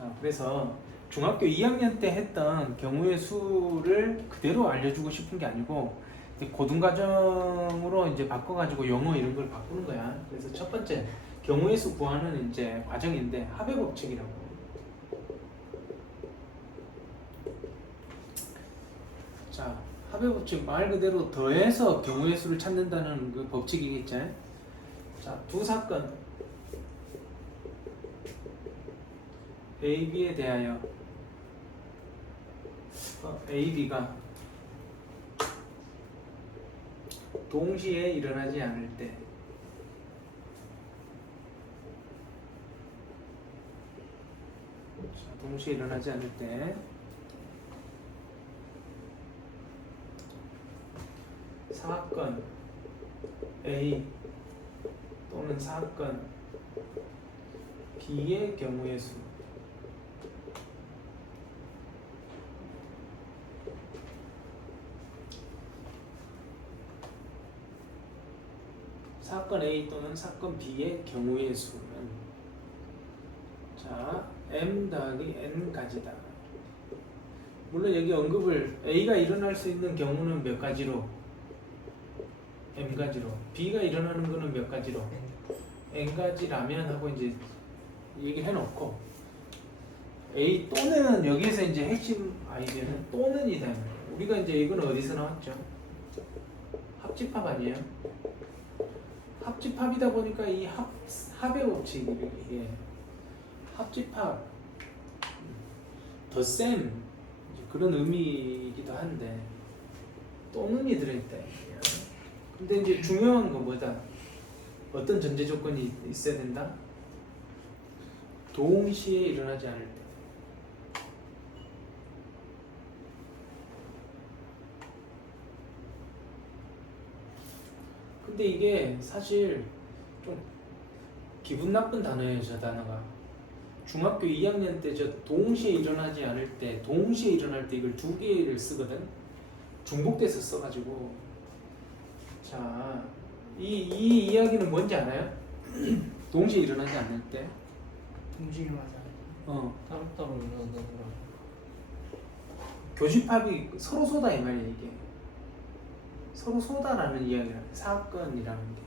자, 그래서 중학교 2학년 때 했던 경우의 수를 그대로 알려주고 싶은 게 아니고 이제 고등과정으로 이제 바꿔가지고 영어 이런 걸 바꾸는 거야. 그래서 첫 번째 경우의 수 구하는 이제 과정인데 합의 법칙이라고. 자, 합의 법칙 말 그대로 더해서 경우의 수를 찾는다는 그 법칙이겠지. 자, 두 사건 A, B에 대하여 A, B가 동시에 일어나지 않을 때 동시에 일어나지 않을 때 사건 A 또는 사건 B의 경우의 수 사건 A 또는 사건 B의 경우의 수는 자 M 더하기 N가지다. 물론 여기 언급을 A가 일어날 수 있는 경우는 몇 가지로? M가지로. B가 일어나는 거는 몇 가지로? N가지라면 하고 이제 얘기를 해놓고 A 또는 여기에서 이제 핵심 아이디어는 또는이다. 우리가 이제 이건 어디서 나왔죠? 합집합 아니에요? 합집합이다 보니까 이 합의 법칙이 이게 합집합 더셈 그런 의미이기도 한데 또는이 들어있다. 근데 이제 중요한 거 뭐다? 어떤 전제 조건이 있어야 된다? 동시에 일어나지 않을 때. 근데 이게 사실 좀 기분 나쁜 단어예요, 저 단어가. 중학교 2학년 때 저 동시에 일어나지 않을 때, 동시에 일어날 때 이걸 두 개를 쓰거든. 중복돼서 써가지고. 자, 이 이야기는 뭔지 알아요? 동시에 일어나지 않을 때. 동시에 맞아. 따로따로 일어나더라. 교집합이 서로 쏟아 이 말이야 이게. 서로 쏟아라는 이야기야. 사건이라는 게.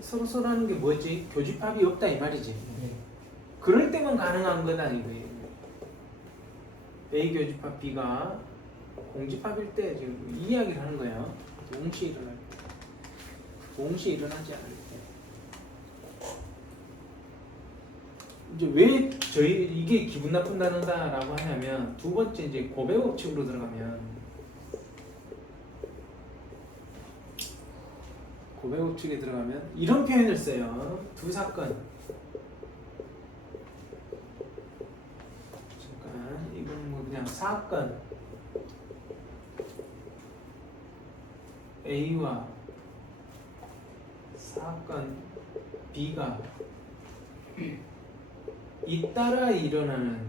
서로 쏟아는 게 뭐지? 교집합이 없다 이 말이지. 네. 그럴 때만 가능한 거다 이거예요. A 교집합 B가 공집합일 때 지금 이 이야기를 하는 거예요. 동시에 일어날 때. 동시에 일어나지 않을 때. 이제 왜 이게 기분 나쁜 단어다라고 하냐면 두 번째 이제 고백 법칙으로 들어가면 고백 법칙에 들어가면 이런 표현을 써요. 두 사건. 잠깐 이건 뭐 그냥 사건 A와 사건 B가 잇따라 일어나는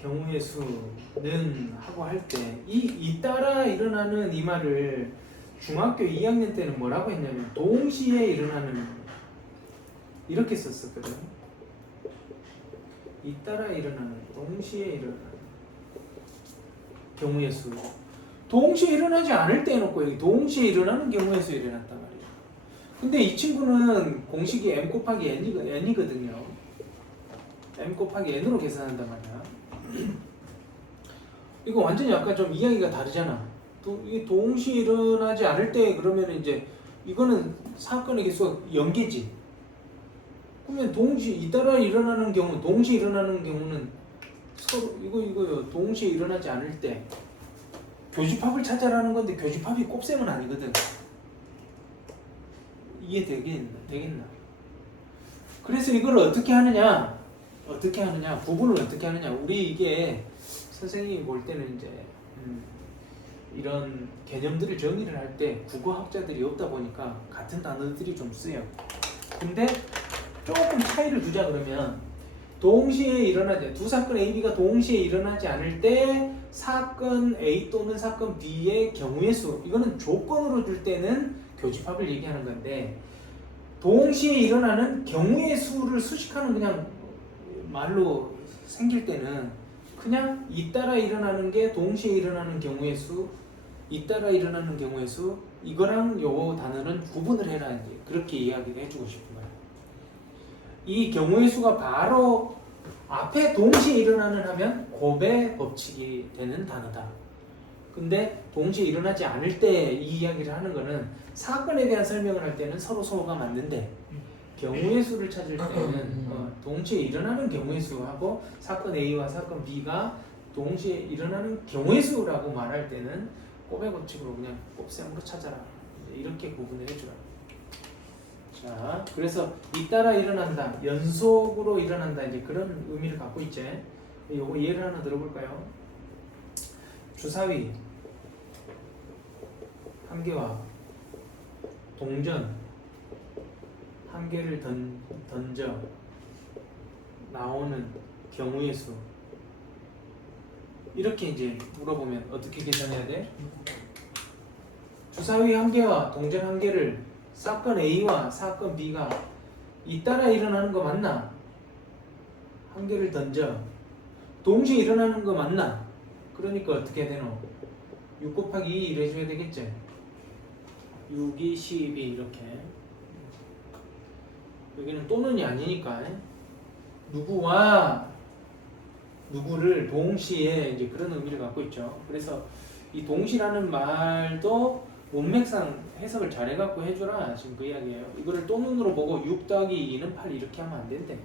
경우의 수는 하고 할 때 이 잇따라 일어나는 이 말을 중학교 2학년 때는 뭐라고 했냐면 동시에 일어나는 이렇게 썼었거든. 잇따라 일어나는 동시에 일어나는 경우의 수. 동시에 일어나지 않을 때 해놓고 여기 동시에 일어나는 경우의 수 일어났단 말이에요. 근데 이 친구는 공식이 m 곱하기 n이거든요. m 곱하기 n으로 계산한단 말이야. 이거 완전히 약간 좀 이야기가 다르잖아. 이게 동시에 일어나지 않을 때 그러면 이제 이거는 사건의 개수가 0개지. 그러면 잇따라 일어나는 경우, 동시에 일어나는 경우는 서로 이거요. 동시에 일어나지 않을 때 교집합을 찾아라는 건데 교집합이 곱셈은 아니거든. 이해되겠나? 그래서 이걸 어떻게 하느냐? 구분을 어떻게 하느냐? 우리 이게 선생님이 볼 때는 이제 이런 개념들을 정의를 할 때 국어학자들이 없다 보니까 같은 단어들이 좀 쓰여. 근데 조금 차이를 두자 그러면 동시에 일어나지 두 사건 A, B가 동시에 일어나지 않을 때 사건 A 또는 사건 B의 경우의 수 이거는 조건으로 줄 때는 교집합을 얘기하는 건데 동시에 일어나는 경우의 수를 수식하는 그냥 말로 생길 때는 그냥 잇따라 일어나는 게 동시에 일어나는 경우의 수, 잇따라 일어나는 경우의 수, 이거랑 요 단어는 구분을 해라 이제 그렇게 이야기를 해주고 싶은 거야. 이 경우의 수가 바로 앞에 동시에 일어나는 하면 곱의 법칙이 되는 단어다. 근데 동시에 일어나지 않을 때 이 이야기를 하는 거는 사건에 대한 설명을 할 때는 서로 서로가 맞는데 경우의 수를 찾을 때는 동시에 일어나는 경우의 수하고 사건 A와 사건 B가 동시에 일어나는 경우의 수라고 말할 때는 곱의 법칙으로 그냥 곱셈으로 찾아라. 이렇게 구분을 해주라. 자, 그래서 잇따라 일어난다, 연속으로 일어난다 이제 그런 의미를 갖고 있지. 요거 예를 하나 들어볼까요? 주사위 한 개와 동전 한 개를 던져 나오는 경우의 수 이렇게 이제 물어보면 어떻게 계산해야 돼? 주사위 한 개와 동전 한 개를 사건 A와 사건 B가 잇따라 일어나는 거 맞나? 한 개를 던져 동시에 일어나는 거 맞나? 그러니까 어떻게 해야 되노? 6 곱하기 2 이래줘야 되겠지? 6, 2, 12 이렇게 여기는 또는이 아니니까 누구와 누구를 동시에 이제 그런 의미를 갖고 있죠. 그래서 이 동시라는 말도 문맥상 해석을 잘 해갖고 해줘라 지금 그 이야기예요. 이거를 또는으로 보고 6 더하기 2는 8 이렇게 하면 안 된대.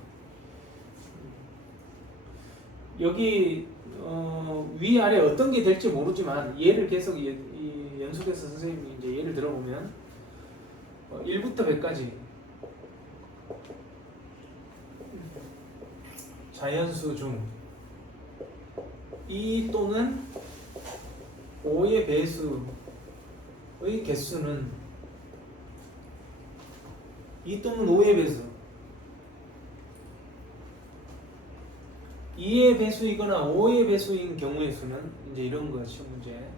여기 위아래 어떤 게 될지 모르지만 예를 계속 연속해서 선생님이 이제 예를 들어보면 1부터 100까지 자연수 중 2 또는 5의 배수의 개수는 2 또는 5의 배수 2의 배수이거나 5의 배수인 경우의 수는 이제 이런 거 시험 문제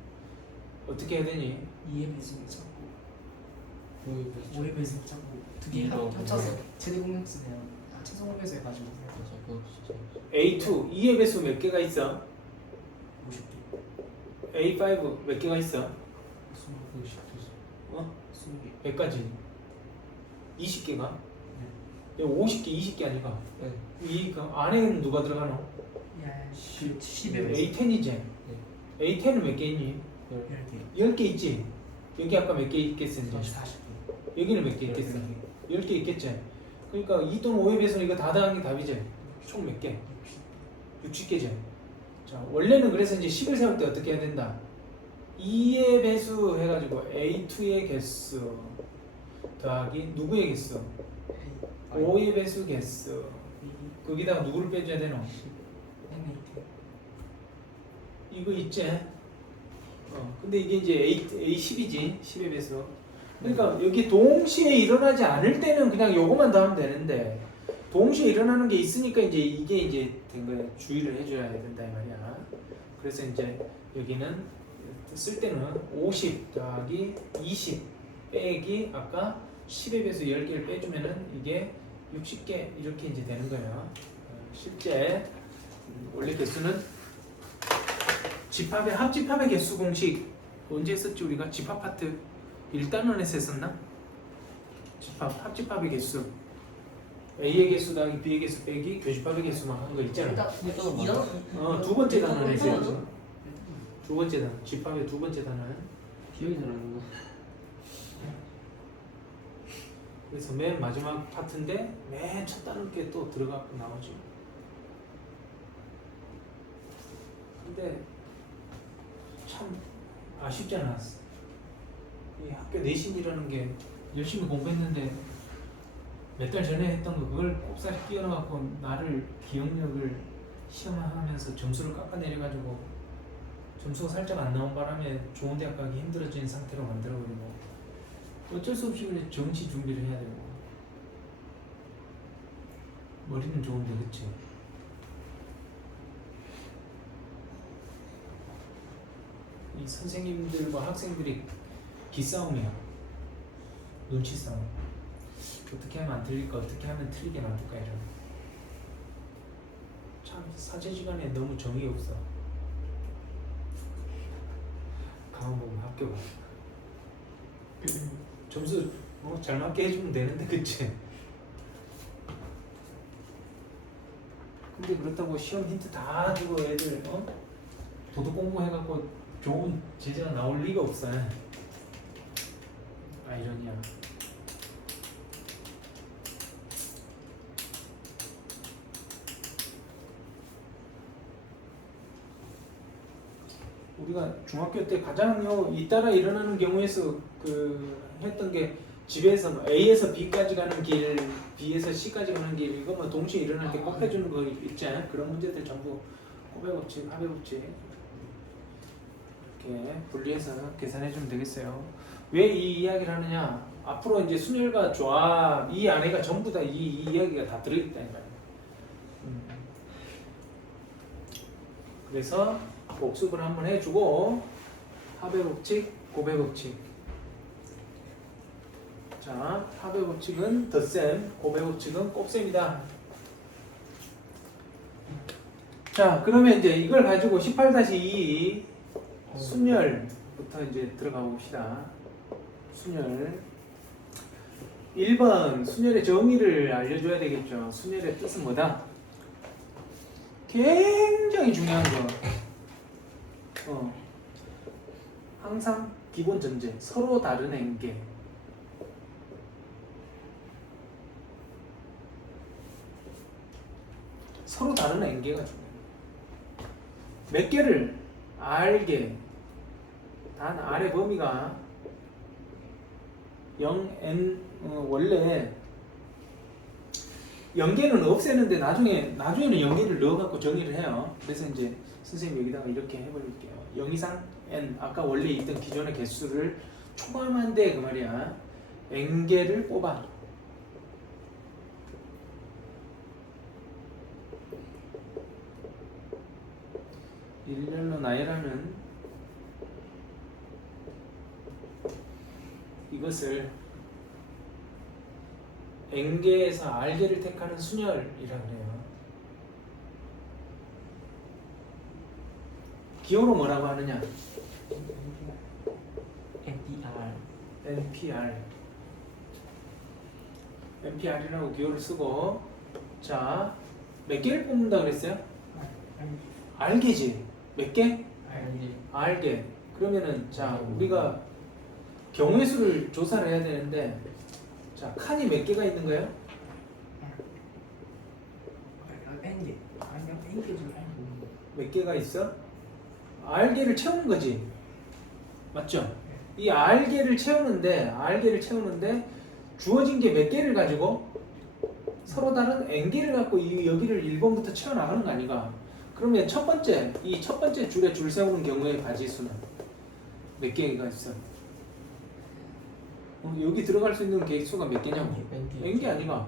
어떻게 해야 되니? 2의 배수를 찾고 5의 배수를 찾고 두 개 이라고 합쳐서 최대 공약수네요. 최소 배수 해가지고 맞아, 그거 진짜. A2 2의 배수 몇 개가 있어? 50개, A5 몇 개가 있어? 20개, 20개. 100까지 20개가? 50개 20개 아니가? 네. 이 안에는 누가 들어가노? 야, 10의 배수. A10이지? A10은 몇 개 있니? 10개. 10개 있지? 여기 아까 몇 개 있겠어? 이제? 40개. 여기는 몇 개 있겠어? 10개 있겠지? 그러니까 2 또는 5의 배수는 이거 다 더한 게 답이지? 총 몇 개? 60개지? 자, 원래는 그래서 이제 10을 세울 때 어떻게 해야 된다? 2의 배수 해가지고 A2의 개수 더하기 누구의 개수? 5의 배수 개수 거기다가 누구를 빼줘야 되노? 이거 있지? 근데 이게 이제 A10이지 10의 배수 그러니까 여기 동시에 일어나지 않을 때는 그냥 요거만 더하면 되는데 동시에 일어나는 게 있으니까 이제 이게 이제 된 거야. 주의를 해줘야 된다 이 말이야. 그래서 이제 여기는 쓸 때는 50 더하기 20 빼기 아까 10의 배수 10개를 빼주면은 이게 60개 이렇게 이제 되는 거예요. 실제 원래 개수는 집합의 합집합의 개수 공식 언제 했었지 우리가 집합 파트 1단원에서 했었나? 집합 합집합의 개수 A의 개수 더하기 B의 개수 빼기 교집합의 개수만 한 거 있잖아. 두 번째 단원에서 했지. 두 번째 단원 집합의 두 번째 단원. 기억이 잘 안 나. 그래서 맨 마지막 파트인데 맨 첫 단원 게 또 들어가 나오지. 근데 참 아쉽지 않았어. 이 학교 내신이라는 게 열심히 공부했는데 몇 달 전에 했던 거 그걸 곱살이 끼워넣어갖고 나를 기억력을 시험하면서 점수를 깎아내려가지고 점수가 살짝 안 나온 바람에 좋은 대학 가기 힘들어진 상태로 만들어버리고 어쩔 수 없이 그래 정시 준비를 해야 되고 머리는 좋은데 그치? 이 선생님들과 학생들이 기싸움이야. 눈치 싸움. 어떻게 하면 안 틀릴까, 어떻게 하면 틀리게 만들까 이런. 참 사제 시간에 너무 정이 없어. 가만 보면 학교가 점수 잘 맞게 해주면 되는데 그치? 근데 그렇다고 시험 힌트 다 주고 애들 도덕 공부해갖고 좋은 제자가 나올 리가 없어. 아이러니야. 우리가 중학교 때 가장 잇따라 일어나는 경우에서 그 했던 게 집에서 뭐 A에서 B까지 가는 길, B에서 C까지 가는 길 이거 뭐 동시에 일어날 때 꼭 해주는 거 있지 않아? 그런 문제들 전부 곱해 법칙, 합의 법칙 이렇게 분리해서 계산해 주면 되겠어요. 왜 이 이야기를 하느냐? 앞으로 이제 순열과 조합 이 안에가 전부 다 이 이야기가 다 들어있다 이 말이야. 그래서 복습을 한번 해주고 합의 법칙, 곱해 법칙. 자, 합의 법칙은 덧셈, 곱해 법칙은 곱셈이다. 자, 그러면 이제 이걸 가지고 18-2 순열부터 이제 들어가 봅시다. 순열. 1번 순열의 정의를 알려줘야 되겠죠. 순열의 뜻은 뭐다? 굉장히 중요한 거. 항상 기본 전제. 서로 다른 행계. 서로 다른 행계가 중요해요. 몇 개를 알게. 단 R의 범위가 0n 원래 0개는 없애는데 나중에는 0개를 넣어갖고 정의를 해요. 그래서 이제 선생님 여기다가 이렇게 해버릴게요. 0 이상 n 아까 원래 있던 기존의 개수를 초과하면 그 말이야. n개를 뽑아. 일렬로 나열하는 이것을 n개에서 r개를 택하는 순열이라고 해요. 기호로 뭐라고 하느냐? NPR. NPR이라고 기호를 쓰고 자, 몇 개를 뽑는다 그랬어요? r개지. 몇 개? r개. 그러면은 자, 우리가 경우의 수를 조사를 해야 되는데 자, 칸이 몇 개가 있는 거예요? N개. 아니요, N개 좀 알고. 몇 개가 있어? R개를 채우는 거지. 맞죠? 이 R개를 채우는데 주어진 게 몇 개를 가지고 서로 다른 N개를 갖고 이 여기를 1번부터 채워나가는 거 아닌가? 그러면 이 첫 번째 줄에 줄 세우는 경우의 가지수는 몇 개가 있어? 여기 들어갈 수 있는 개수가 몇 개냐고? N개 아니가?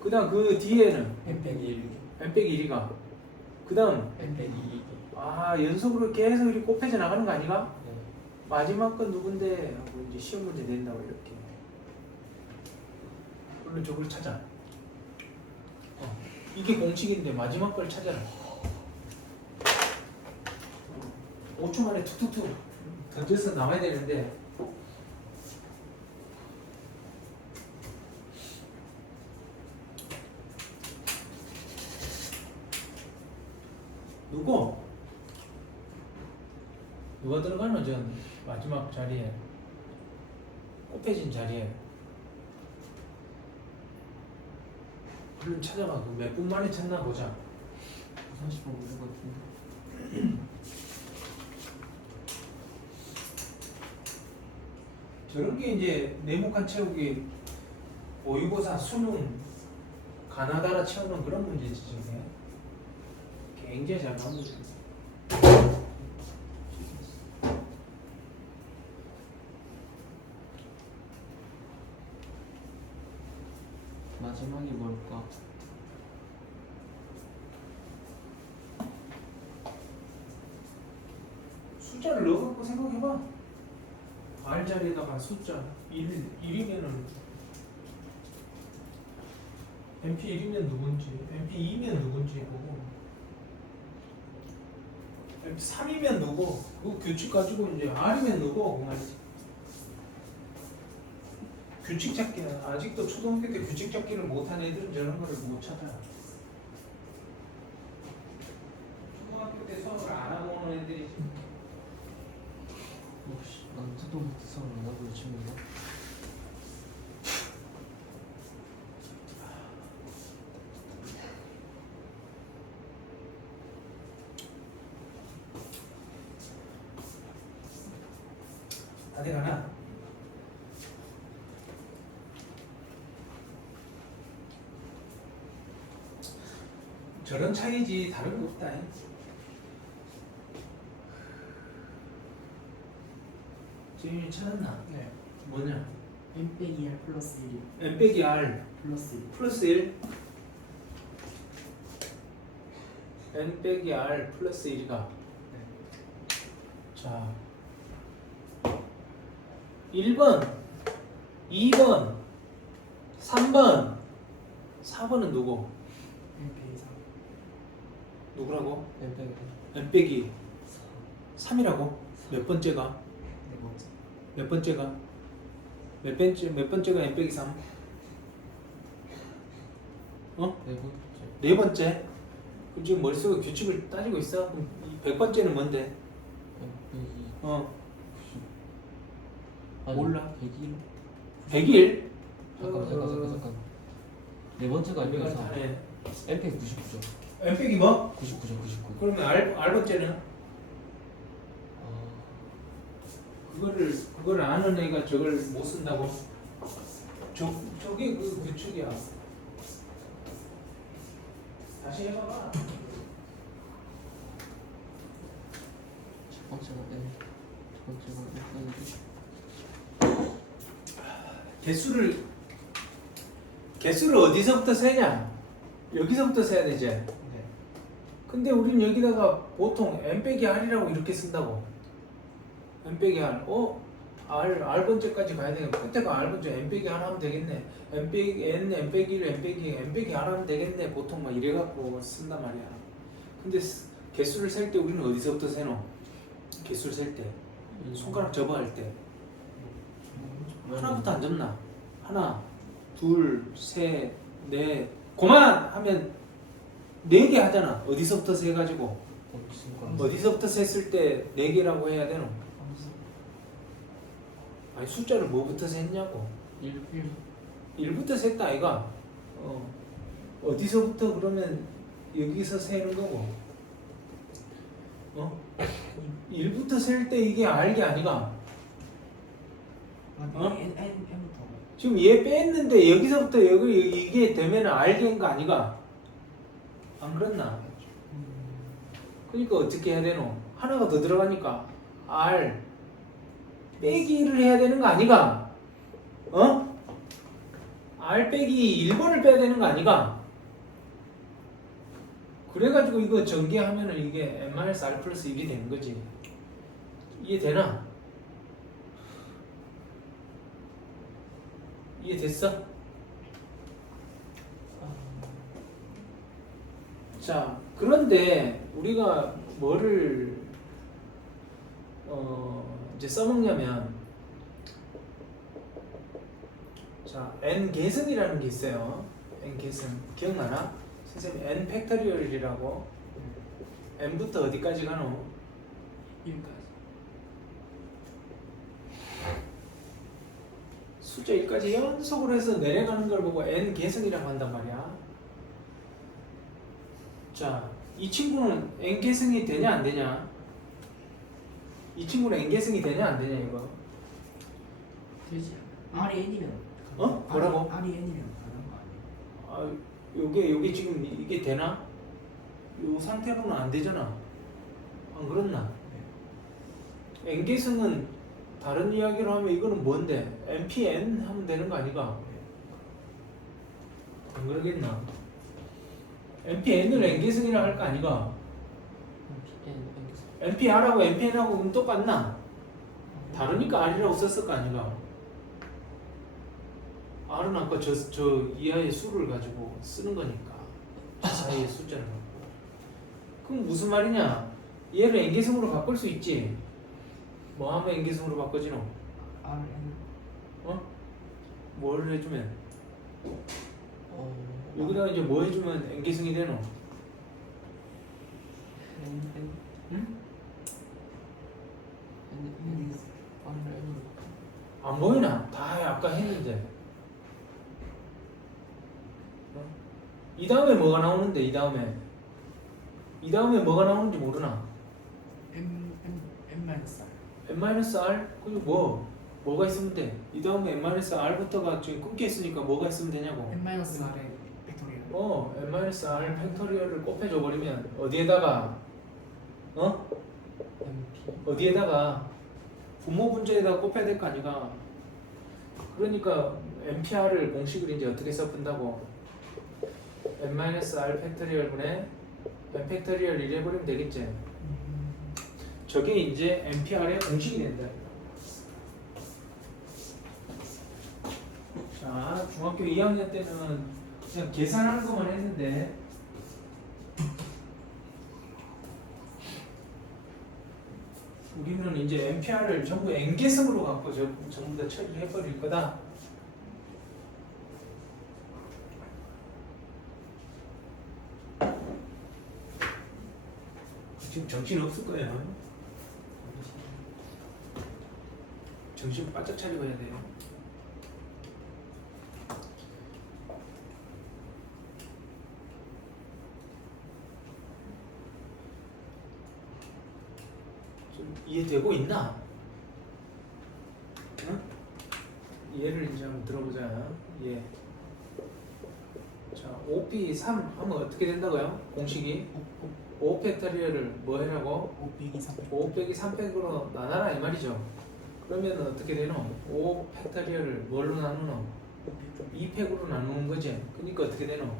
그 다음 그 뒤에는 n-1이가 그 다음 연속으로 계속 이렇게 곱해져 나가는 거 아니가? 마지막 건 누군데? 하고 이제 시험 문제 낸다고 이렇게 얼른 저걸 찾아. 이게 공식인데 마지막 걸 찾아라. 5초 만에 툭툭툭 던져서 나와야 되는데 누가 들어가노? 전 마지막 자리에 곱해진 자리에 얼른 찾아봐. 몇 분 만에 찾나 보자. 30분 걸릴 것 같은데. 저런 게 이제 네모칸 채우기 모의고사 수능 가나다라 채우는 그런 문제지. 저게 굉장히 잘 나오는 문제. 마지막이 뭘까? 숫자를 넣어갖고 생각해봐. R 자리에다가 숫자 1이면은 MP1이면 누군지, MP2면 누군지 보고, MP3이면 누구, 그 규칙 가지고 이제 R이면 누구 그 말이지. 규칙 찾기는 아직도 초등학교 때 규칙 찾기를 못한 애들은 저런 거를 못 찾아. 초등학교 때 수학을 안 하고 오는 애들이 혹시 난 초등학교 수학을 안 하고 친구가? 다 돼가나? 저런 차이지 다른 거 없다. 지금 찾았나? 네. 뭐냐? n 빼기 r 플러스 1 n 빼기 r 플러스 1 플러스 1 n 빼기 r 플러스 1이가 네. 자 1번 2번 3번 4번은 누구? n 빼기 3 누구라고? n 빼기 n 빼기 3이라고? 몇 번째가? 네 번째 몇 번째가? 몇 번째가 n 빼기 3? 어? 네 번째. 네 번째? 그럼 지금 머릿속에 규칙을 따지고 있어? 그럼 100번째는 뭔데? n 빼기 어 90. 몰라. 101. 100일? 잠깐. 네 번째가 n 빼기 우리가 3. 다네. n 빼기 99죠. n 빼기 뭐? 99죠. 99. 그러면 R번째는? 아, 그걸 아는 애가 저걸 못 쓴다고? 저게 그 규칙이야. 다시 해봐봐. 첫 번째가 n. 두 번째가 n 빼기 개수를 어디서부터 세냐? 여기서부터 세야 되지. 네. 근데 우린 여기다가 보통 n 빼기 r이라고 이렇게 쓴다고. n 빼기 r. r 번째까지 가야 되겠네. 끝에가 r 번째 n 빼기 r 하면 되겠네. n 빼기 n 빼기 1 n 빼기 r 하면 되겠네. 보통 막 이래 갖고 쓴단 말이야. 근데 개수를 셀 때 우리는 어디서부터 세노? 개수를 셀 때. 손가락 접어 할 때. 하나부터 안 접나? 하나, 둘, 셋, 넷. 그만 하면 4개 하잖아. 어디서부터 세 가지고. 어디서부터 셌을 때 4개라고 해야 되노? 아니 숫자를 뭐부터 셌냐고. 1부터 셌다 아이가. 어디서부터 그러면 여기서 세는 거고. 1부터 셀 때 이게 R이 아니가. 어? n부터 지금 얘 뺐는데 여기서부터 여기 이게 되면 R인 거 아니가? 안 그렇나? 그러니까 어떻게 해야 되노? 하나가 더 들어가니까 R 빼기를 해야 되는 거 아니가? R 빼기 1번을 빼야 되는 거 아니가? 그래가지고 이거 전개하면은 이게 n-r 플러스 1이 되는 거지. 이해되나? 이해됐어? 자, 그런데 우리가 뭐를 이제 써먹냐면, 자, n 계승이라는 게 있어요. n 계승 기억나나? 선생님 n 팩터리얼이라고. n부터 어디까지 가노? 1까지 숫자 1까지 연속으로 해서 내려가는 걸 보고 n 계승이라고 한단 말이야. 자, 이 친구는 n 계승이 되냐 안 되냐? 이 친구는 n 계승이 되냐 안 되냐 이거? 되지. r이 n이면 뭐라고? r이 n이면 가는 거 아니에요? 요게 지금 이게 되나? 요 상태로는 안 되잖아. 안 그렇나? n 계승은 다른 이야기로 하면 이거는 뭔데? npn 하면 되는 거 아니가? 안 그러겠나? npn을 n 계승이라 할 거 아니가? npr하고 npn하고 똑같나? 다르니까 r이라고 썼을 거 아니가? R은 아까 저 이하의 수를 가지고 쓰는 거니까 저 사이의 숫자를 갖고. 그럼 무슨 말이냐? 얘를 N계승으로 바꿀 수 있지. 뭐 하면 N계승으로 바꿔지노? Rn 어? 뭘 해주면? 어 여기다가 이제 뭐 해주면 N계승이 되노? N 응? N R을 N으로 안 보이나? 다 아까 했는데. 어? 이 다음에 뭐가 나오는데 이 다음에 뭐가 나오는지 모르나? n-r 그리고 뭐가 있으면 돼? 이 다음에 n-r부터가 지금 끊겨 있으니까 뭐가 있으면 되냐고? n-r의 팩토리얼 n-r 팩토리얼을 곱해줘 버리면 어디에다가 MP 어디에다가 분모 분자에다가 곱해야 될 거 아니가? 그러니까 npr을 공식을 이제 어떻게 써본다고? n-r 팩토리얼 분의 n 팩토리얼 이래 버리면 되겠지? 저게 이제 npr의 공식이 된다. 자, 중학교 2학년 때는 그냥 계산하는 것만 했는데 우리는 이제 npr를 전부 n계승으로 갖고 전부 다 처리를 해버릴 거다. 지금 정신 없을 거예요. 정신 바짝 차리고 해야 돼요. 좀 이해되고 있나? 응? 얘를 이제 한번 들어보자. 예. 자, OP3 하면 어떻게 된다고요? 공식이 5 팩토리얼을 뭐 해라고? 5 빼기 3 5 빼기 3팩으로 나눠라 이 말이죠. 그러면 어떻게 되노? 5 팩토리얼을 뭘로 나누노? 2팩으로 나누는 거지. 그러니까 어떻게 되노?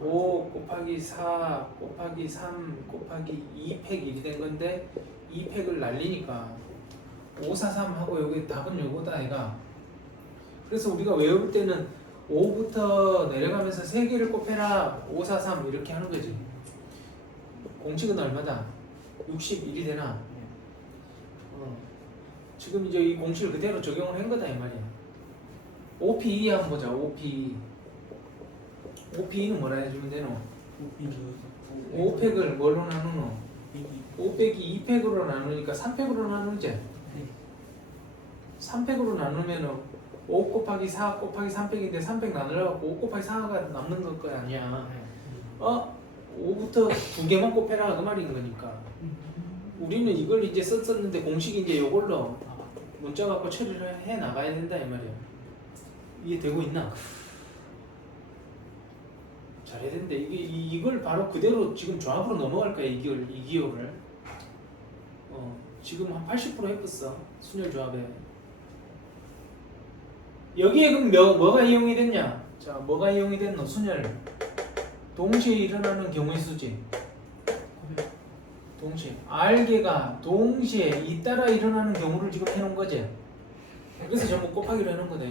5 곱하기 4 곱하기 3 곱하기 2팩 1이 된 건데 2팩을 날리니까 5, 4, 3 하고 여기 답은 요거다 아이가. 그래서 우리가 외울 때는 5부터 내려가면서 3개를 곱해라 5, 4, 3 이렇게 하는 거지. 공식은 얼마다? 61이 되나? 지금 이제 이 공식을 그대로 적용을 한 거다 이 말이야. OP2 한번 보자. OP2. OP2는 뭐라 해주면 되노? 5팩을 뭘로 나누노? 5 빼기 2팩으로 나누니까 3팩으로 나누지? 3팩으로 나누면은 5 곱하기 4 곱하기 3팩인데 3팩 나누려고 5 곱하기 4가 남는 거 아니야. 5부터 2개만 곱해라 그 말인 거니까. 우리는 이걸 이제 썼었는데 공식이 이제 이걸로 문자 갖고 처리를 해 나가야 된다 이 말이야. 이해되고 있나? 잘해야 된대. 이걸 바로 그대로 지금 조합으로 넘어갈 거야. 2기호를. 지금 한 80% 해봤어. 순열 조합에. 여기에 그럼 뭐가 이용이 됐냐? 자, 뭐가 이용이 됐노? 순열. 동시에 일어나는 경우의 수지. 동시에. R개가 동시에 잇따라 일어나는 경우를 지금 해놓은 거지. 그래서 전부 곱하기로 해놓은 거다.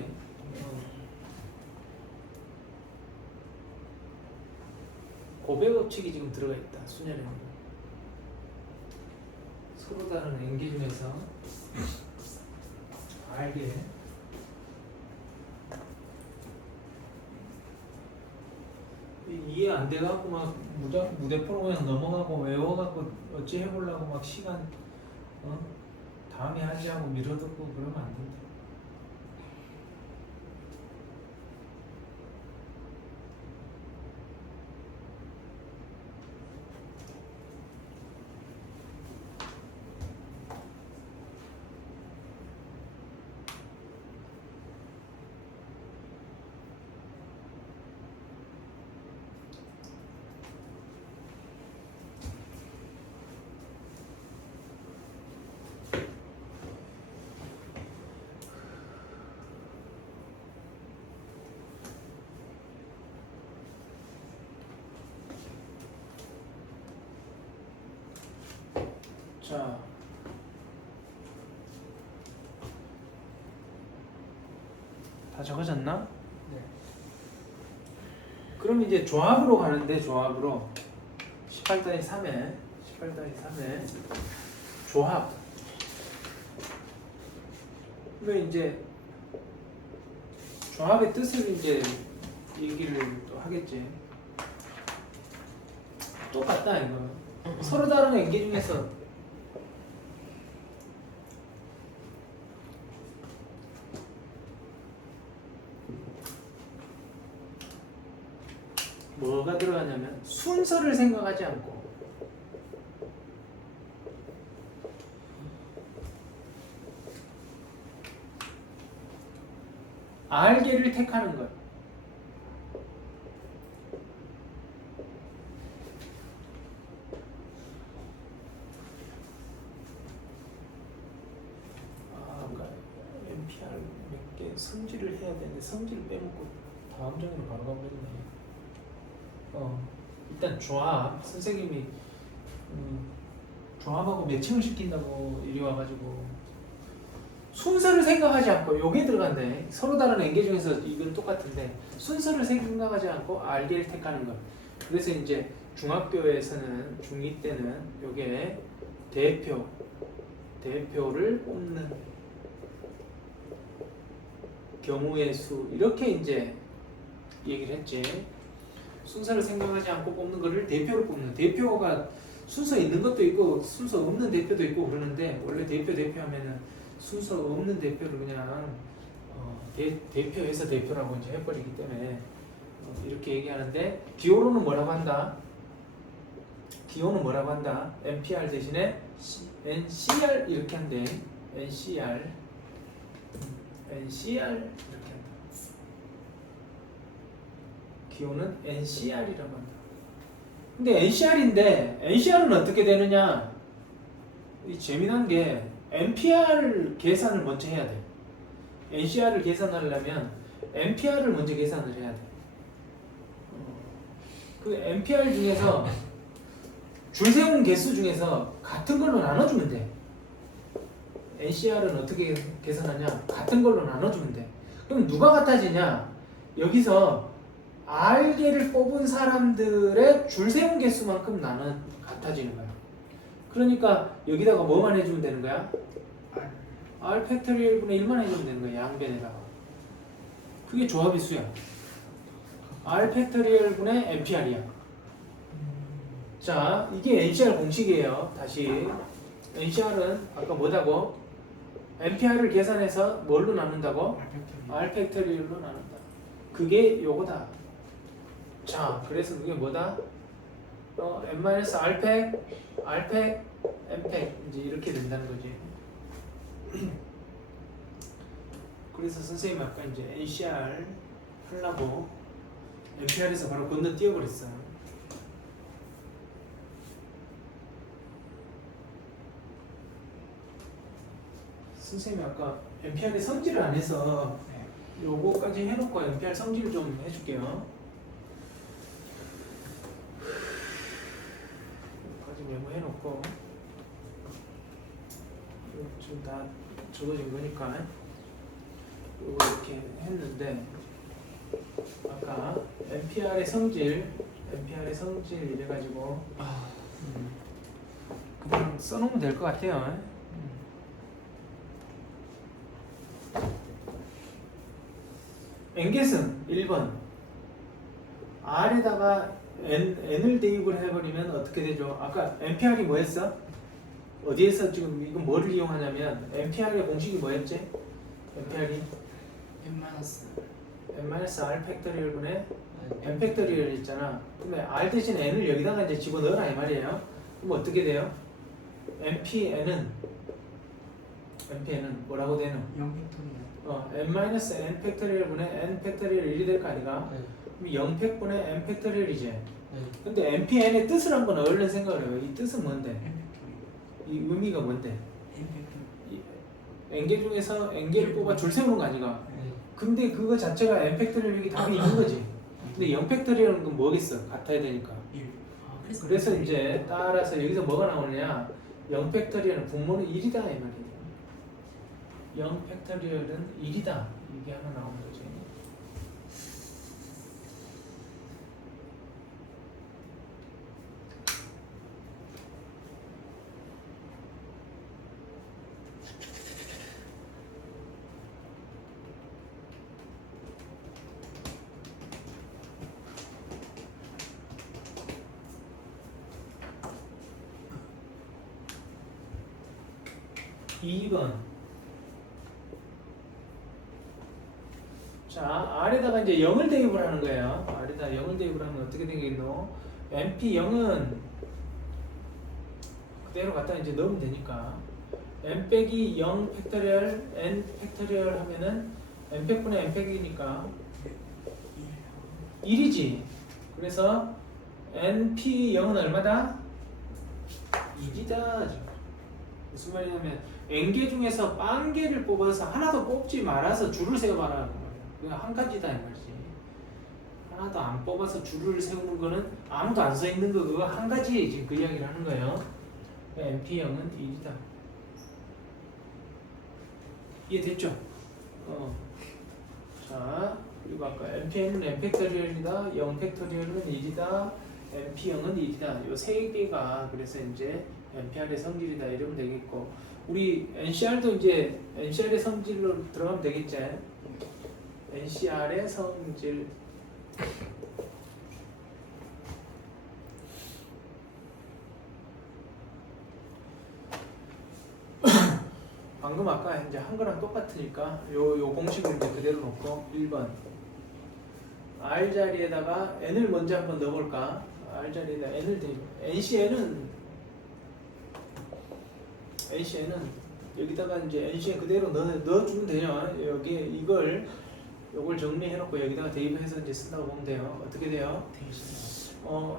고백 법칙이 지금 들어가 있다. 순열에는. 서로 다른 N개 중에서 R개. 이해 안 돼갖고 막 무대포로 그냥 넘어가고 외워갖고 어찌 해보려고 막 시간 다음에 하지 하고 미뤄두고 그러면 안 된다. 자, 다 적어졌나? 네. 그럼 이제 조합으로 가는데 조합으로 18-3에 조합. 그러면 이제 조합의 뜻을 이제 얘기를 또 하겠지. 똑같다 이거. 서로 다른 엔계 중에서 뭐가 들어가냐면 순서를 생각하지 않고 알게를 택하는 것. 그러니까 NPR 몇 개 성질을 해야 되는데 성질을 빼먹고 다음 장으로 바로 가버렸네. 일단 조합 선생님이 조합하고 매칭을 시킨다고 이리 와가지고 순서를 생각하지 않고 요게 들어간대. 서로 다른 엔계 중에서 이건 똑같은데 순서를 생각하지 않고 알게를 택하는 것. 그래서 이제 중학교에서는 중2 때는 요게 대표를 뽑는 경우의 수 이렇게 이제 얘기를 했지. 순서를 생각하지 않고 뽑는 거를 대표를 뽑는. 대표가 순서 있는 것도 있고 순서 없는 대표도 있고 그러는데 원래 대표하면은 순서 없는 대표를 그냥 대표해서 대표라고 이제 해버리기 때문에 이렇게 얘기하는데 기호로는 뭐라고 한다? 기호는 뭐라고 한다? NPR 대신에 NCR 이렇게 한대. NCR 이렇게 한다. 기호는 NCR이라고 한다. 근데 NCR인데 NCR은 어떻게 되느냐? 이 재미난 게 NPR 계산을 먼저 해야 돼. NCR을 계산하려면 NPR을 먼저 계산을 해야 돼. 그 NPR 중에서 줄 세운 개수 중에서 같은 걸로 나눠주면 돼. NCR은 어떻게 계산하냐? 같은 걸로 나눠주면 돼. 그럼 누가 같아지냐? 여기서 R개를 뽑은 사람들의 줄 세운 개수만큼 나는 같아지는 거야. 그러니까 여기다가 뭐만 해주면 되는 거야? R 팩토리얼 분의 1만 해주면 되는 거야. 양변에다가. 그게 조합의 수야. R 팩토리얼 분의 NPR이야. 자, 이게 NCR 공식이에요. 다시 NCR은 아까 뭐다고? NPR을 계산해서 뭘로 나눈다고? R 팩토리얼로 나눈다. 그게 요거다. 자, 그래서 그게 뭐다? n-r팩, r팩, n팩 이제 이렇게 된다는 거지. 그래서 선생님이 아까 이제 NCR 하려고 NPR에서 바로 건너뛰어 버렸어. 선생님이 아까 NPR의 성질을 안 해서 요거까지 해놓고 NPR 성질을 좀 해줄게요. 여기까지 메모해놓고 지금 다 적어진 거니까 요거 이렇게 했는데 아까 NPR의 성질 이래가지고 그냥 써놓으면 될 것 같아요. N계승 1번 R에다가 N을 대입을 해버리면 어떻게 되죠? 아까 NPR이 뭐였어? 어디에서 지금 이건 뭐를 이용하냐면 NPR의 공식이 뭐였지? NPR이 n-r 팩토리얼 분의 n 팩토리얼 있잖아. 그러면 R 대신 N을 여기다가 이제 집어넣어라 이 말이에요. 그럼 어떻게 돼요? NPN은 뭐라고 되노? 0팩토리얼. n-n 팩토리얼 분의 n 팩토리얼 1이 될 거 아니가? 네. 그럼 0팩 분의 n 팩토리얼이지. 네. 근데 NPN의 뜻을 한번 얼른 생각을 해요. 이 뜻은 뭔데? n팩토리얼. 이 의미가 뭔데? n팩토리얼. n개 중에서 n개를 뽑아 줄 세우는 거 아니가? 네. 근데 그거 자체가 n 팩토리얼이 답이 있는 거지. 근데 0 팩토리얼은 건 뭐겠어? 같아야 되니까. 1. 그래서 이제 따라서 여기서 뭐가 나오느냐? 0 팩토리얼은 분모는 1이다 이 말이에요. 0 팩토리얼은 1이다. 이게 하나 나오는 거지. 2번. 자, R에다가 이제 0을 대입을 하는 거예요. R에다 0을 대입을 하면 어떻게 되겠노? MP0은 그대로 갖다 이제 넣으면 되니까 n 빼기 0 팩토리얼 n 팩토리얼 하면은 n 팩분의 n 팩이니까 1이지. 그래서 np0은 얼마다? 1이다. 무슨 말이냐면 n개 중에서 빵개를 뽑아서 하나도 뽑지 말아서 줄을 세워봐라. 그냥 한 가지다 이 말이지. 하나도 안 뽑아서 줄을 세우는 거는 아무도 안 써 있는 거 그거 한 가지 지금 그 이야기를 하는 거예요. np0은 1이다. 이해됐죠? 자, 그리고 아까 npn은 n 팩토리얼이다, 0 팩토리얼은 1이다, np0은 1이다. 요 세 개가 그래서 이제 npr의 성질이다 이러면 되겠고, 우리 ncr도 이제 ncr의 성질로 들어가면 되겠지? ncr의 성질. 방금 아까 이제 한 거랑 똑같으니까 요 공식을 이제 그대로 놓고 1번 R 자리에다가 n을 먼저 한번 넣어볼까? R 자리에다 n을 대입. NCN은 여기다가 이제 NCN 그대로 넣어주면 돼요. 여기 요걸 정리해놓고 여기다가 대입해서 이제 쓴다고 보면 돼요. 어떻게 돼요?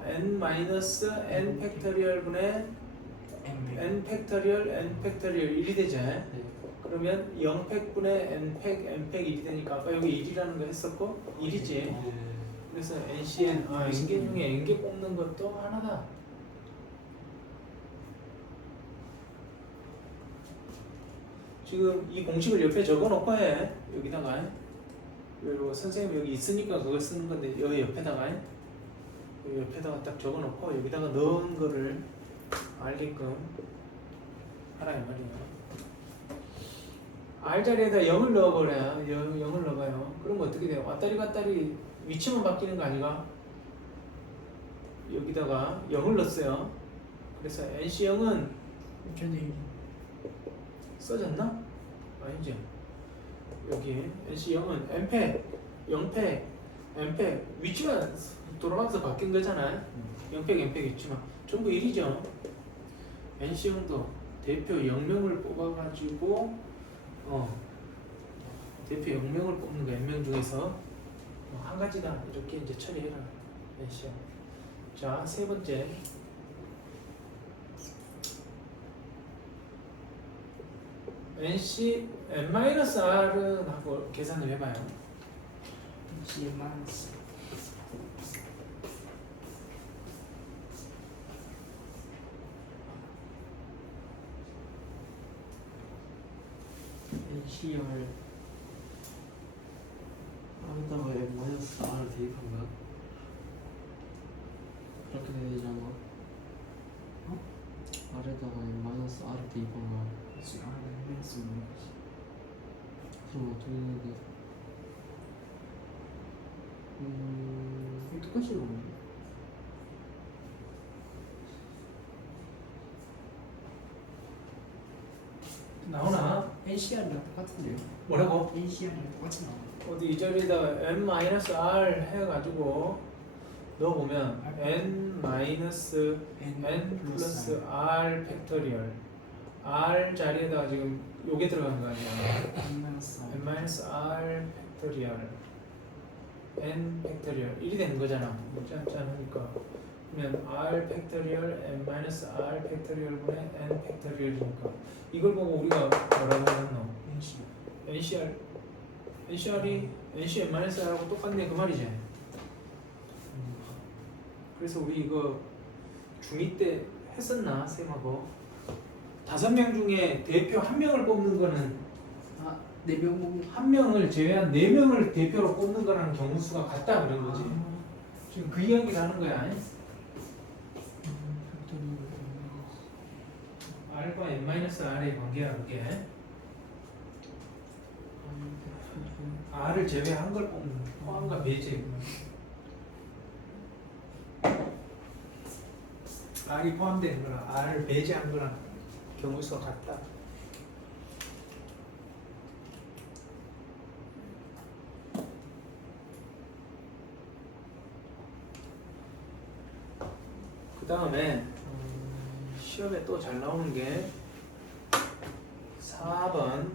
n-n 팩토리얼 분의 n 팩토리얼 n 팩토리얼 1이 되죠. 그러면 0팩분의 n팩 n팩 1이 되니까 아까 여기 1이라는 거 했었고 1이지. 그래서 NCN n개 중에 n개 뽑는 것도 하나다. 지금 이 공식을 옆에 적어놓고 해. 여기다가 요 선생님 여기 있으니까 그걸 쓰는 건데 여기 옆에다가 딱 적어놓고 여기다가 넣은 거를 알게끔 하라 이 말이에요. R 자리에다 0을 넣어버려요. 0을 넣어봐요. 그럼 어떻게 돼요? 왔다리 갔다리 위치만 바뀌는 거 아니가? 여기다가 0을 넣었어요. 그래서 NC0은 써졌나? 아니지. 여기 NC0은 n팩, 0팩, n팩 위치만 돌아가면서 바뀐 거잖아요. 0팩, n팩 있지만 전부 1이죠. NC0도 대표 0명을 뽑아가지고 대표 0명을 뽑는 거 n명 중에서 한 가지다 이렇게 이제 처리해라. NC0. 자, 세 번째. NC n-r은 하고 계산을 해봐요. NCR R에다가 n-r 대입하면 그렇게 되잖아. R에다가 n-r 대입하면 그럼 어떻게 되는데? 똑같이 나오네. 나오나? NCR이랑 똑같은데요? 뭐라고? NCR이랑 똑같이 나오네. 어디 이 자리에다가 n-r 해가지고 넣어보면 n 플러스 r 팩토리얼 r 자리에다가 지금 요게 들어가는 거 아니야? n-r 팩토리얼 n 팩토리얼 1이 되는 거잖아. 짠짠하니까. 그러면 r 팩토리얼 n-r 팩토리얼 분의 n 팩토리얼이니까 이걸 보고 우리가 뭐라고 했노? NCR이 NCn-r하고 똑같네 그 말이지. 그래서 우리 이거 중2 때 했었나? 쌤하고 5명 중에 대표 1명을 뽑는 거는 4명 1명을 제외한 4명을 대표로 뽑는 거랑 경우수가 같다 그런 거지. 지금 그 이야기를 하는 거야. R과 n-r의 관계야 그게. R을 제외한 걸 뽑는 거야. 포함과 배제. R이 포함되는 거랑 R을 배제한 거랑 경우수가 같다. 그 다음에 시험에 또 잘 나오는 게 4번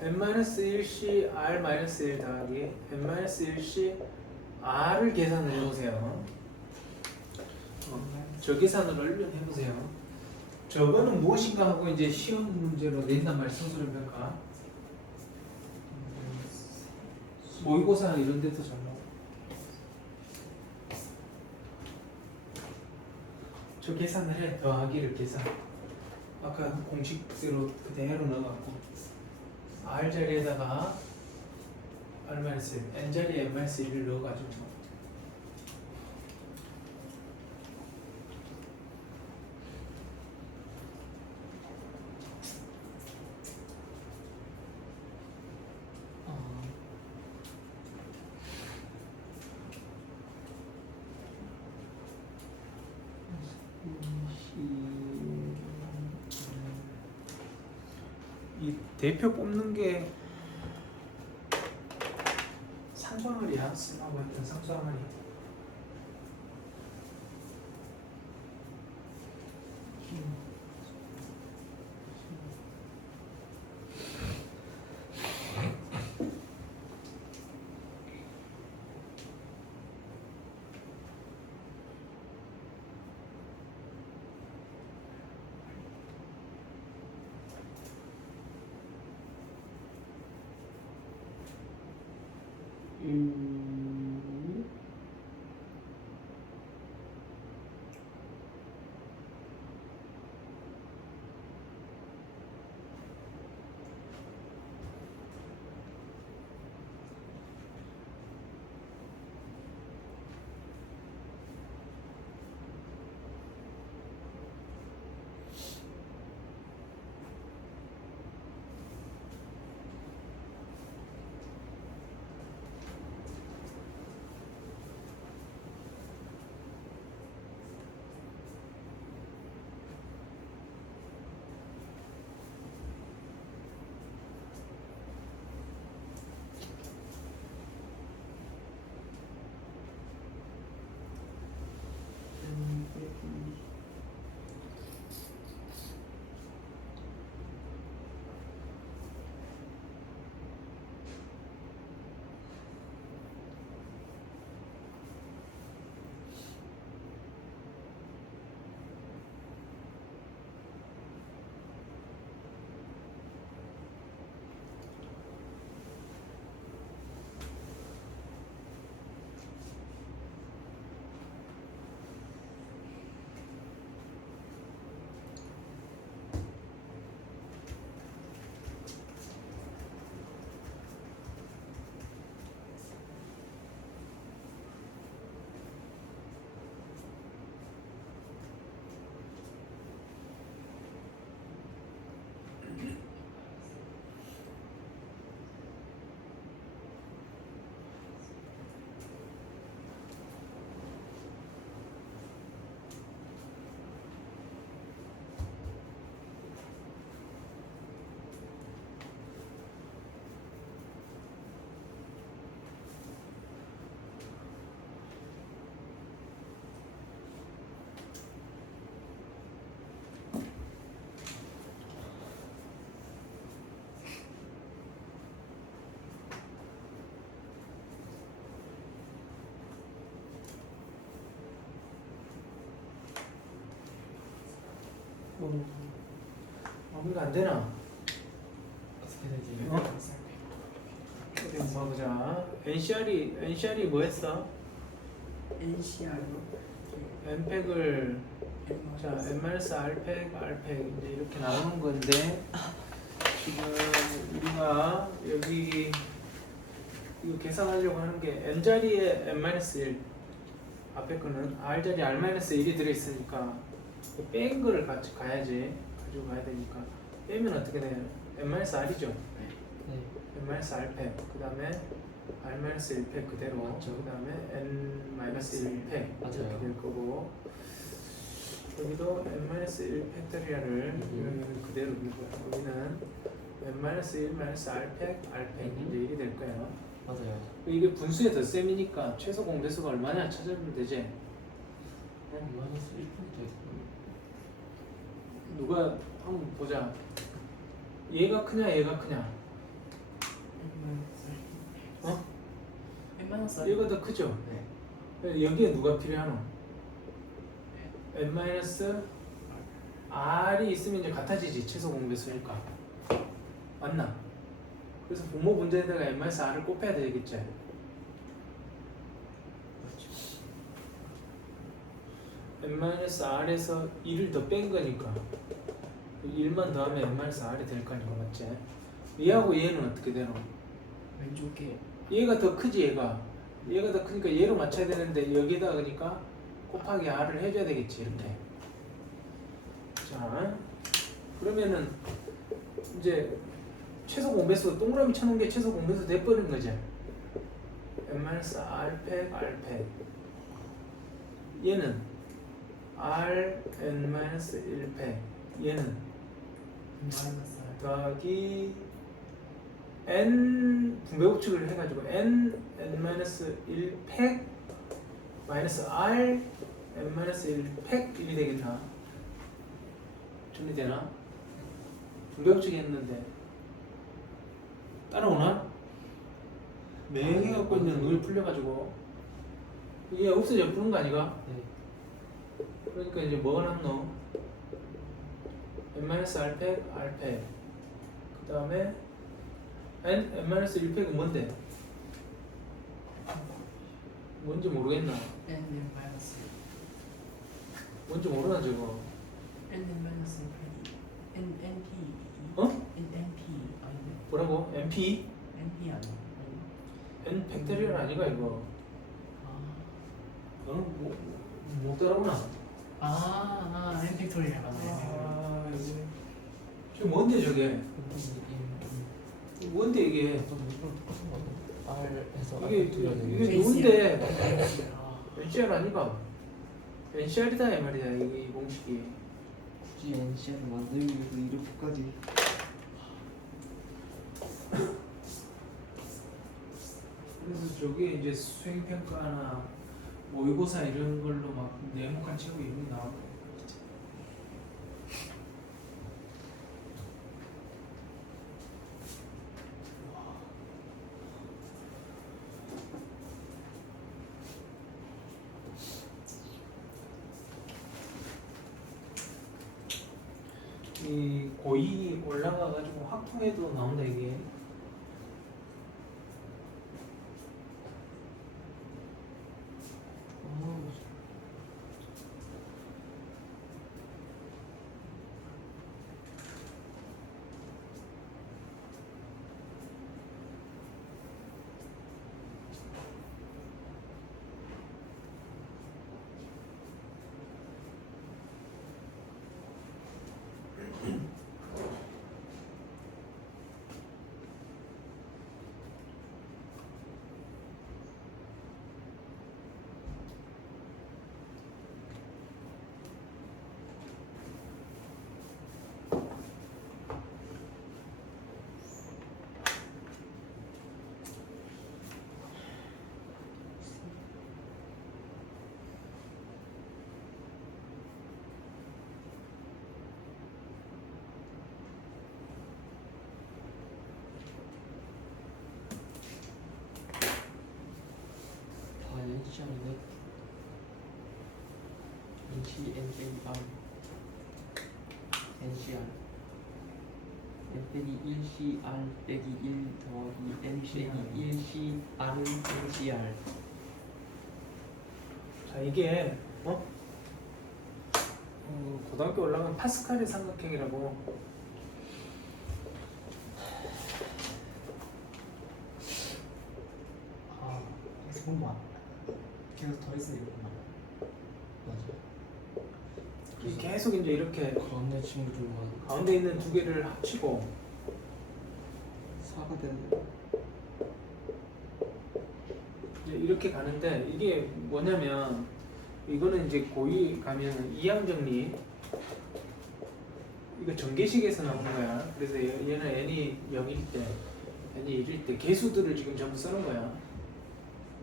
n-1c r-1 더하기 n-1c r을 계산을 해보세요. 저 계산을 얼른 해보세요. 저거는 무엇인가 하고 이제 시험 문제로 낸단 말이야. 서술변가 모의고사 이런 데도 잘 나와. 저 계산을 해. 더하기를 계산. 아까 공식대로 그대로 넣어갖고 R 자리에다가 R-1 N 자리에 M-1을 넣어가지고 이 대표 뽑는 게 상수항아리야. 쓰라고 했던 상수항아리. 마무리가 안 되나? 어떻게 되지? 어? 어디 한번 보자. NCR이 뭐 했어? NCR로 N팩을 자 N-R팩, R팩 이제 이렇게 나오는 건데 지금 우리가 여기 이거 계산하려고 하는 게 N자리에 N-1 앞에 거는 R자리에 R-1이 들어있으니까 뺀 거를 같이 가야지. 가지고 가야 되니까 빼면 어떻게 돼요? N-R이죠? 네. N-R팩 그 다음에 R-1팩 그대로 맞죠. 그 다음에 N-1팩 맞아요. 이렇게 될 거고 여기도 N-1 팩토리얼을 그대로 두고요. 여기는 N-1 R팩 이제 이렇게 될 거예요. 맞아요. 이게 분수의 덧셈이니까 최소 공배수가 얼마냐 찾아보면 되지. 마이너스 1%도 있고. 누가 한번 보자. 얘가 크냐 얘가 크냐? 어? n-1 얘가 더 크죠? 네. 여기에 누가 필요하노? R이 있으면 이제 같아지지. 최소 공배수니까. 맞나? 그래서 분모 분자에다가 R을 곱해야 되겠지. R에서 2를 더 뺀 거니까 1만 더하면 R이 될 거니까 맞지? 얘하고 얘는 어떻게 되노? 왼쪽에 얘가 더 크지 얘가 더 크니까 얘로 맞춰야 되는데 여기다 그러니까 곱하기 R을 해줘야 되겠지 이렇게. 자 그러면은 이제 최소 공배수 동그라미 쳐놓은 게 최소 공배수 돼버리는 거지. n-r 얘는 Rn-1 얘는 더하기 n 분배법칙을 해가지고 n-1 팩 마이너스 R n-1 팩 1이 되겠나? 정리되나? 분배법칙 했는데 따라오나? 맹해 갖고 있는 눈이 풀려가지고 이게 없어져 푸는 거 아니가? 네. 그러니까 이제 뭐가 남노? n-r 팩 r 팩 그 다음에 n-1팩은 뭔데? 뭔지 모르겠나? n-1 뭔지 모르나 저거? n-1 n-np 어? n-np 아닌데? 뭐라고? NP? np 아니야? N 팩토리얼 아니가 이거? 너는 못 따라오나? n 팩토리얼 맞네. 이거 저 뭔데 저게? 뭔데 이게? R에서 이게 누군데? NCR 아니가? NCR이다 이 말이야 이 공식이. 굳이 NC를 만들기 위해서 이렇게까지. 그래서 저게 이제 수행평가나 모의고사 이런 걸로 막 네모칸 치고 이런 거 나오고. 이 고2 올라가가지고 확통해도 나온다 이게. NCR이네. NCNAR NCR N 빼기 1CR 빼기 1 더하기 N 빼기 1CR은 NCR. 자 이게 고등학교 올라가면 파스칼의 삼각형이라고. 계속 계속 더 있으니까. 맞아. 이 계속 이제 이렇게 가운데 친구들만 가운데 있는 두 개를 합치고 4가 되는데. 이제 이렇게 가는데 이게 뭐냐면 이거는 이제 고2 가면 이항 정리 이거 전개식에서 나오는 거야. 그래서 얘는 n이 0일 때 n이 1일 때 개수들을 지금 전부 쓰는 거야.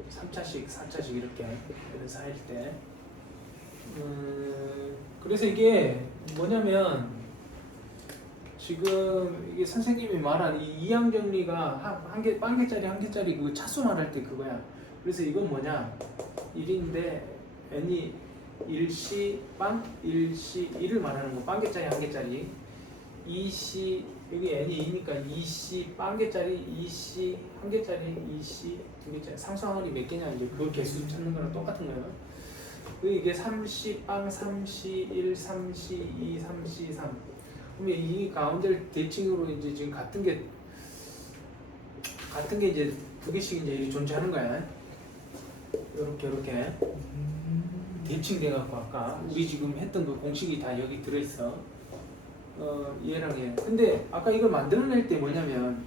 3차식, 4차식 이렇게 얘는 4일 때 그래서 이게 뭐냐면 지금 이게 선생님이 말한 이 이항 정리가 한 개, 빵 개짜리 한 개짜리 그 차수 말할 때 그거야. 그래서 이건 뭐냐? 1인데 n이 1시 빵 1시 1을 말하는 거. 빵 개짜리 한 개짜리. 2시 여기 n이 2니까 2시 빵 개짜리 2시 한 개짜리 2시 두 개짜리. 상수항이 몇 개냐 이제 그걸 개수 찾는 거랑 똑같은 거예요. 이게 3시 빵 3시 1 3시 2 3시 3. 그러면 이 가운데를 대칭으로 이제 지금 같은 게 이제 두 개씩 이제 이렇게 존재하는 거야. 이렇게 대칭돼 갖고 아까 우리 지금 했던 그 공식이 다 여기 들어 있어. 얘랑 얘. 근데 아까 이걸 만들어낼 때 뭐냐면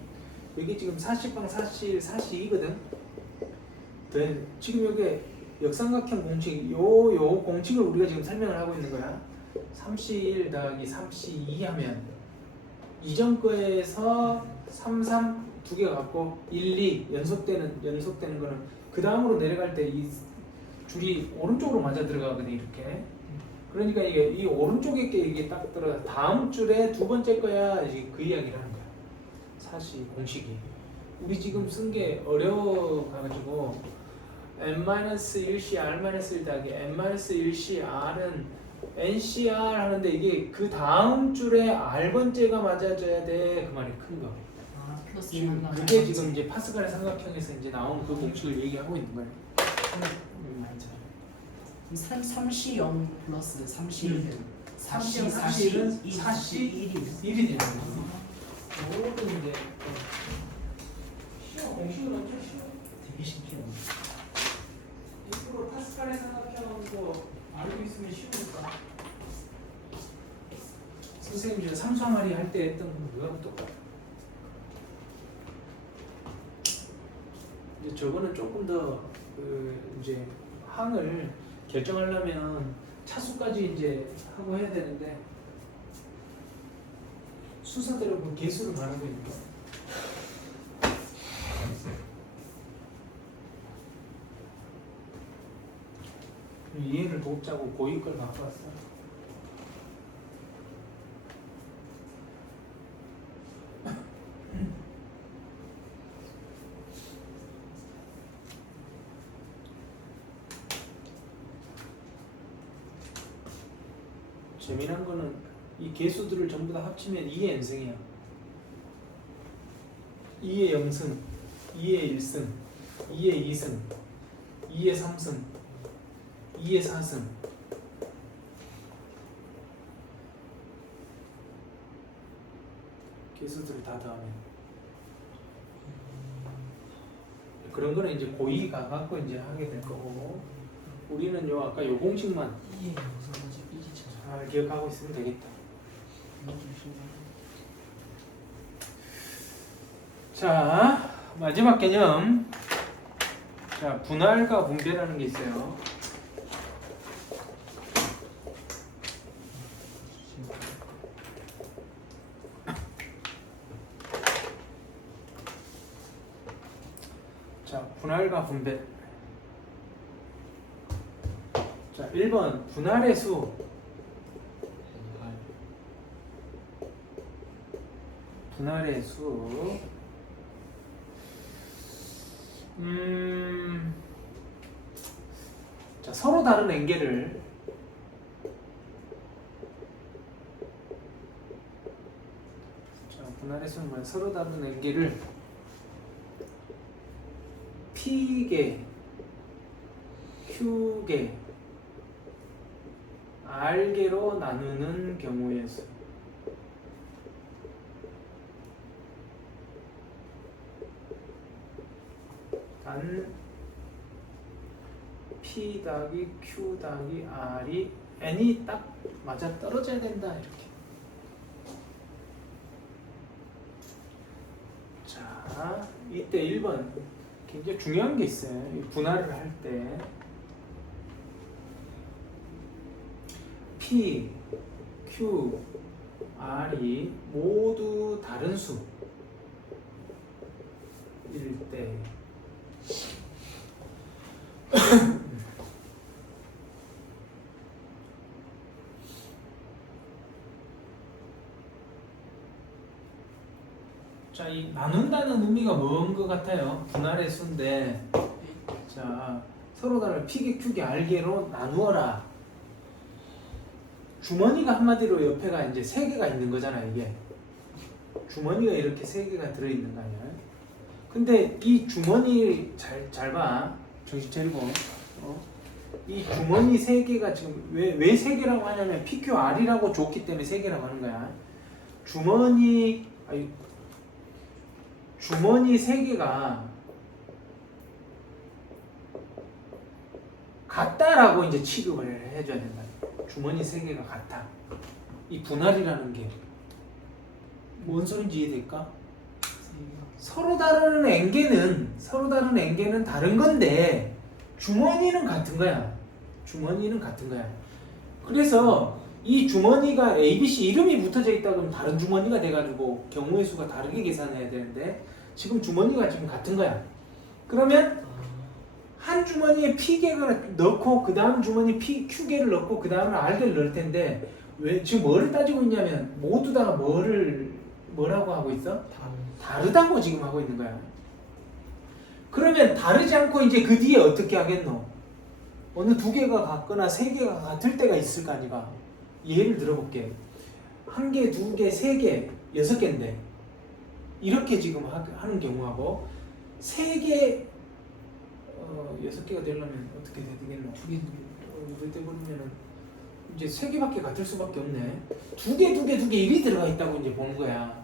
여기 지금 4시빵 4시 1 4시 2거든. 지금 여기 역삼각형 공식 요 공식을 우리가 지금 설명을 하고 있는 거야. 3C1 더하기 3C2 하면 이전 거에서 3, 3 두 개가 같고 1, 2 연속되는 거는 그 다음으로 내려갈 때 이 줄이 오른쪽으로 맞아 들어가거든 이렇게. 그러니까 이게 이 오른쪽에 게 이게 딱 들어 다음 줄에 두 번째 거야 이제 그 이야기를 하는 거야. 사실 공식이 우리 지금 쓴 게 어려워가지고 n-1c r-1 더하기 n-1c r은 ncr 하는데 이게 그 다음 줄에 r번째가 맞아줘야 돼 그 말이 큰 거. 아 플러스 지금 그게 지금 이제 파스칼의 삼각형에서 이제 나온 그 공식을 얘기하고 있는 거예요. 알죠. 3시 0 플러스 3시 1은 4시 4시 1은 1은 4시 1이 1이 되는 거예요. 모든 이제 쉬워 공식은 엄청 쉬워. 되게 신기해요. 일부러 파스칼의 삼각형도 알고 있으면 쉬우니까. 선생님이 저 삼수항아리 할 때 했던 그거랑 똑같아. 이제 저거는 조금 더 그 이제 항을 결정하려면 차수까지 이제 하고 해야 되는데 순서대로 그 개수를 말하고 있는 거. 이해를 돕자고 고위 걸 갖고 왔어. 재미난 거는 이 개수들을 전부 다 합치면 2의 n승이야. 2의 0승, 2의 1승, 2의 2승, 2의 3승, 2의 4승. 개수들을 다 더하면 그런 거는 이제 고의가 갖고 이제 하게 될 거고 우리는 요 아까 요 공식만 이게 무슨 거지? 삐지처럼. 잘 기억하고 있으면 되겠다. 자, 마지막 개념. 자, 분할과 분배라는 게 있어요. 자, 분할과 분배. 자, 1번 분할의 수. 분할의 수. 자, 서로 다른 엔겔을 자, 분할의 수는 뭐야? 서로 다른 엔겔을 P개, Q개, R개로 나누는 경우의 수. 단 P 더하기 Q 더하기 R이 N이 딱 맞아 떨어져야 된다 이렇게. 자, 이때 1번 굉장히 중요한 게 있어요. 이 분할을 할 때 P, Q, R이 모두 다른 수일 때 이 나눈다는 의미가 뭔 것 같아요? 분할의 수인데, 자, 서로 다른 P개, Q개, R개로 나누어라. 주머니가 한마디로 옆에가 이제 세 개가 있는 거잖아, 이게. 주머니가 이렇게 세 개가 들어있는 거 아니야? 근데 이 주머니 잘 봐. 정신 차리고. 이 주머니 세 개가 지금 왜 세 개라고 하냐면 PQR이라고 줬기 때문에 세 개라고 하는 거야. 주머니 세 개가 같다라고 이제 취급을 해줘야 된다. 주머니 세 개가 같아. 이 분할이라는 게 뭔 소린지 이해될까? 서로 다른 n개는 다른 건데 주머니는 같은 거야. 주머니는 같은 거야. 그래서 이 주머니가 ABC 이름이 붙어져 있다 그러면 다른 주머니가 돼가지고 경우의 수가 다르게 계산해야 되는데 지금 주머니가 지금 같은 거야. 그러면 한 주머니에 P개를 넣고 그 다음 주머니에 Q개를 넣고 그 다음에 R개를 넣을 텐데 왜 지금 뭐를 따지고 있냐면 모두 다 뭐라고 하고 있어? 다르다고 지금 하고 있는 거야. 그러면 다르지 않고 이제 그 뒤에 어떻게 하겠노? 어느 두 개가 같거나 세 개가 같을 때가 있을 거 아니가. 예를 들어볼게. 한 개, 두 개, 세 개, 여섯 개인데 이렇게 지금 하는 경우하고 세 개, 여섯 개가 되려면 어떻게 돼야 되겠노? 두 개. 그때 보면은 이제 세 개밖에 같을 수밖에 없네. 두 개 일이 들어가 있다고 이제 보는 거야.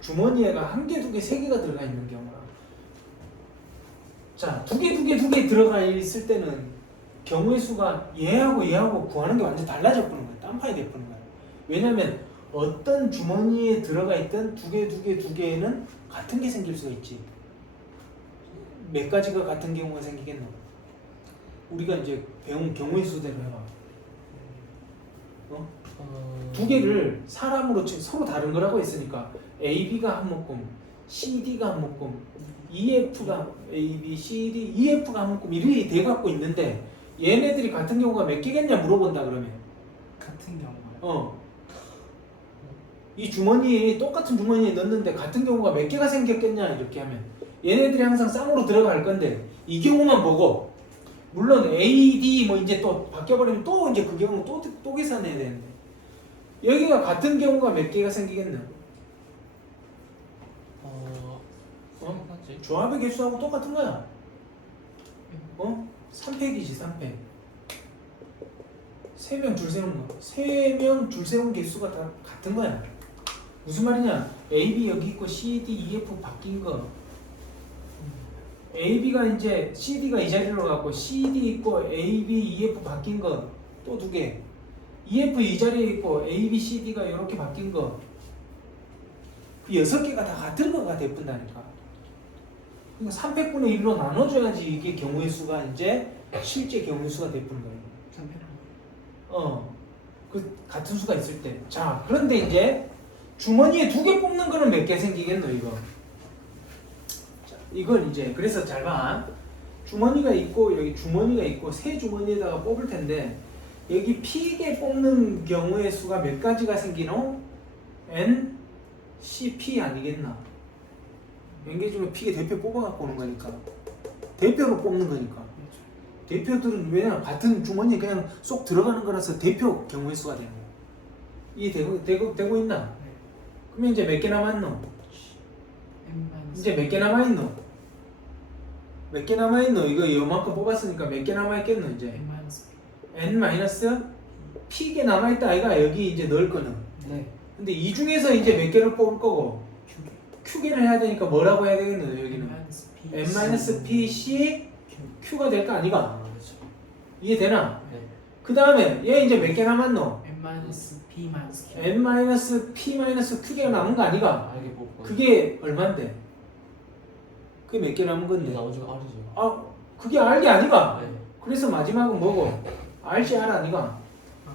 주머니에가 한 개, 두 개, 세 개가 들어가 있는 경우라. 자, 두 개 들어가 있을 때는 경우의 수가 얘하고 구하는 게 완전 달라져 버리는 거야. 딴판이 돼 버리는 거야. 왜냐면 어떤 주머니에 들어가 있던 두 개에는 같은 게 생길 수가 있지. 몇 가지가 같은 경우가 생기겠노? 우리가 이제 배운 경우의 수대로 해봐. 두 개를 사람으로 지금 서로 다른 거라고 했으니까 AB가 한 묶음, CD가 한 묶음, EF가 A, B, C, D, EF가 한 묶음 이렇게 돼갖고 있는데 얘네들이 같은 경우가 몇 개겠냐 물어본다 그러면 같은 경우요. 이 주머니에 똑같은 주머니에 넣는데 같은 경우가 몇 개가 생겼겠냐 이렇게 하면 얘네들이 항상 쌍으로 들어갈 건데 이 경우만 보고 물론 A, D 뭐 이제 또 바뀌어버리면 또 이제 그 경우 또 계산해야 되는데 여기가 같은 경우가 몇 개가 생기겠나? 조합의 개수하고 똑같은 거야. 3팩이지 3팩. 3명 줄 세운 거. 3명 줄 세운 개수가 다 같은 거야. 무슨 말이냐? A, B 여기 있고 C, D, E, F 바뀐 거. A, B가 이제 C, D가 이 자리로 갔고 C, D 있고 A, B, E, F 바뀐 거 또 두 개. E, F 이 자리에 있고 A, B, C, D가 이렇게 바뀐 거. 그 6개가 다 같은 거가 돼본다니까. 그러니까 300분의 1로 나눠줘야지 이게 경우의 수가 이제 실제 경우의 수가 돼보는 거예요. 그 같은 수가 있을 때. 자, 그런데 이제 주머니에 두 개 뽑는 거는 몇 개 생기겠노 이거? 자, 이건 이제 그래서 잘 봐. 주머니가 있고 여기 주머니가 있고 세 주머니에다가 뽑을 텐데 여기 P개 뽑는 경우의 수가 몇 가지가 생기노? N, C, P 아니겠나? 연계 중에 P개 대표 뽑아갖고 오는 거니까 대표로 뽑는 거니까 대표들은 왜냐면 같은 주머니에 그냥 쏙 들어가는 거라서 대표 경우의 수가 되는 거야. 이해되고 있나? 그러면 이제 몇 개 남았노? 이제 몇 개 남아있노? 몇 개 남아있노? 이거 이만큼 뽑았으니까 몇 개 남아있겠노 이제? N-P개 남아있다 아이가 여기 이제 넣을 거는. 네. 근데 이 중에서 이제 몇 개를 뽑을 거고 Q개를 해야 되니까 뭐라고 해야 되겠노 여기는? N-PC Q가 될 거 아니가? 그렇죠. 이해되나? 네. 그 다음에 얘 이제 몇 개 남았노? N-P Q. N-P Q개가 남은 거 아니가? 알게 뽑고. 그게 얼만데? 그게 몇 개 남은 건데? 나머지가 R이죠. 아, 그게 R이 아니가? 네. 그래서 마지막은 뭐고? RC R 아니가? 아,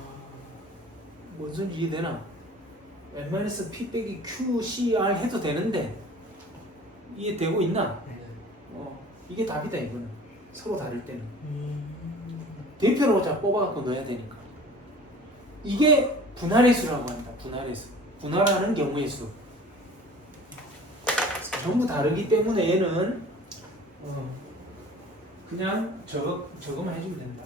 뭔 소리인지 이해되나? N-P 빼기 Q, C, R 해도 되는데 이해되고 있나? 네. 이게 답이다 이거는. 서로 다를 때는 대표로 자 뽑아갖고 넣어야 되니까 이게 분할의 수라고 한다. 분할의 수. 분할하는 경우의 수. 전부 다르기 때문에 얘는 그냥 저거만 해주면 된다.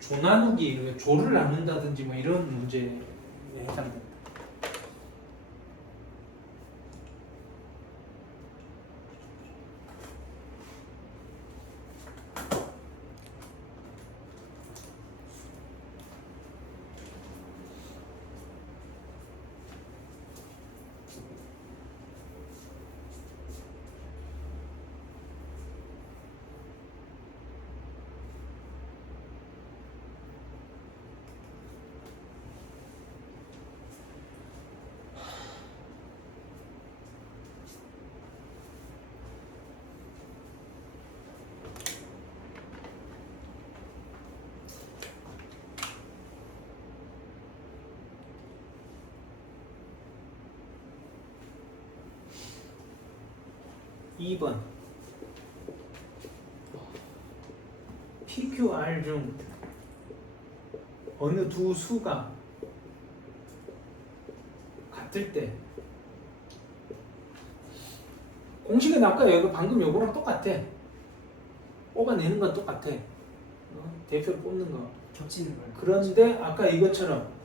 조 나누기, 조를 나눈다든지 뭐 이런 문제에 해당된다. 이 번 PQR 중 어느 두 수가 같을 때 공식은 아까 여기 방금 요거랑 똑같아. 뽑아내는 건 똑같아. 대표를 뽑는 거. 겹치는 거예요. 그런데 아까 이것처럼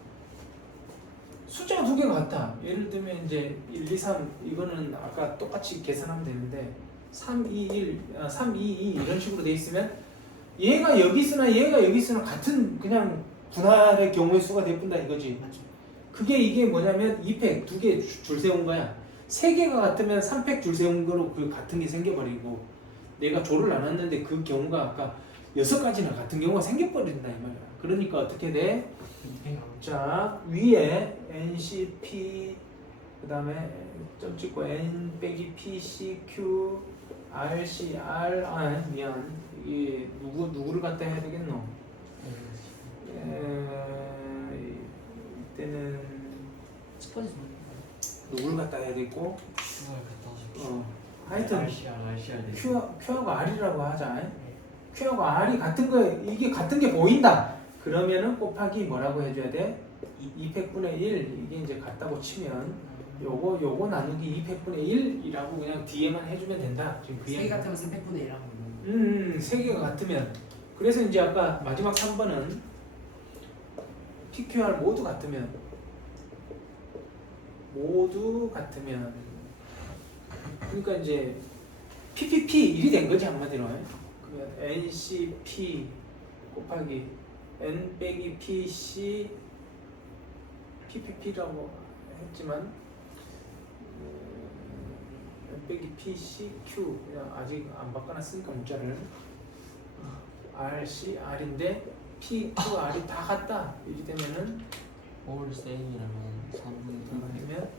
숫자가 두 개가 같아. 예를 들면 이제 1, 2, 3 이거는 아까 똑같이 계산하면 되는데 3, 2, 1, 3, 2, 2 이런 식으로 돼 있으면 얘가 여기 있으나 얘가 여기 있으나 같은 그냥 분할의 경우의 수가 돼본다 이거지. 맞죠. 그게 이게 뭐냐면 2팩 두 개 줄 세운 거야. 세 개가 같으면 3팩 줄 세운 거로 그 같은 게 생겨버리고 내가 조를 나눴는데 그 경우가 아까 6가지나 같은 경우가 생겨버린다 이 말이야. 그러니까 어떻게 돼? 자 위에 NCP 그 다음에 점 찍고 N 빼기 PC Q RC R 미안 이게 누구를 갖다 해야 되겠노? 이때는 스펀지 누구를 갖다 해야 되고 추가를 갖다 하여튼 RCR Q하고 R이라고 하자. Q하고 R이 같은 거 이게 같은 게 보인다. 그러면은 곱하기 뭐라고 해줘야 돼? 200분의 1 이게 이제 같다고 치면 요거 나누기 200분의 1이라고 그냥 뒤에만 해주면 된다. 지금 그 세 얘기. 같으면 300분의 1하고. 세 개가 같으면 그래서 이제 아까 마지막 3번은 PQR 모두 같으면 그러니까 이제 PPP 1이 된 거지 한마디로. 그러면 NCP 곱하기 N 빼기 PC PPP라고 했지만 N 빼기 PCQ 그냥 아직 안 바꿔놨으니까 문자를 RC R인데 PQ R이 다 같다 이렇게 되면은 all same이라면 3분의 아니면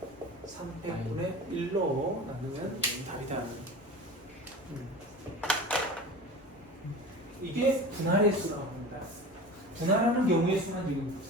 300분의 1로 나누면 답이다. 이게 분할의 수라고 합니다. 분할하는 경우의 수만 지금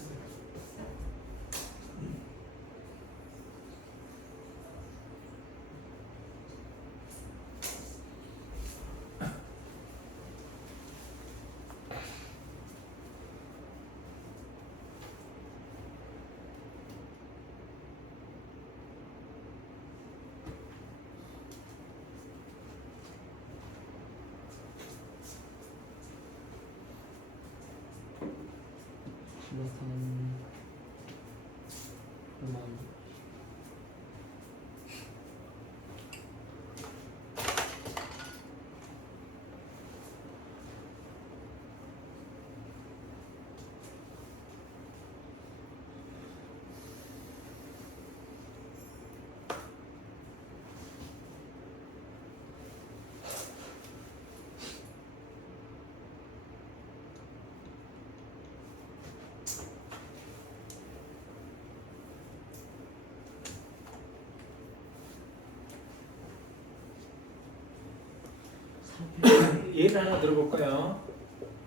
예를 하나 들어볼까요?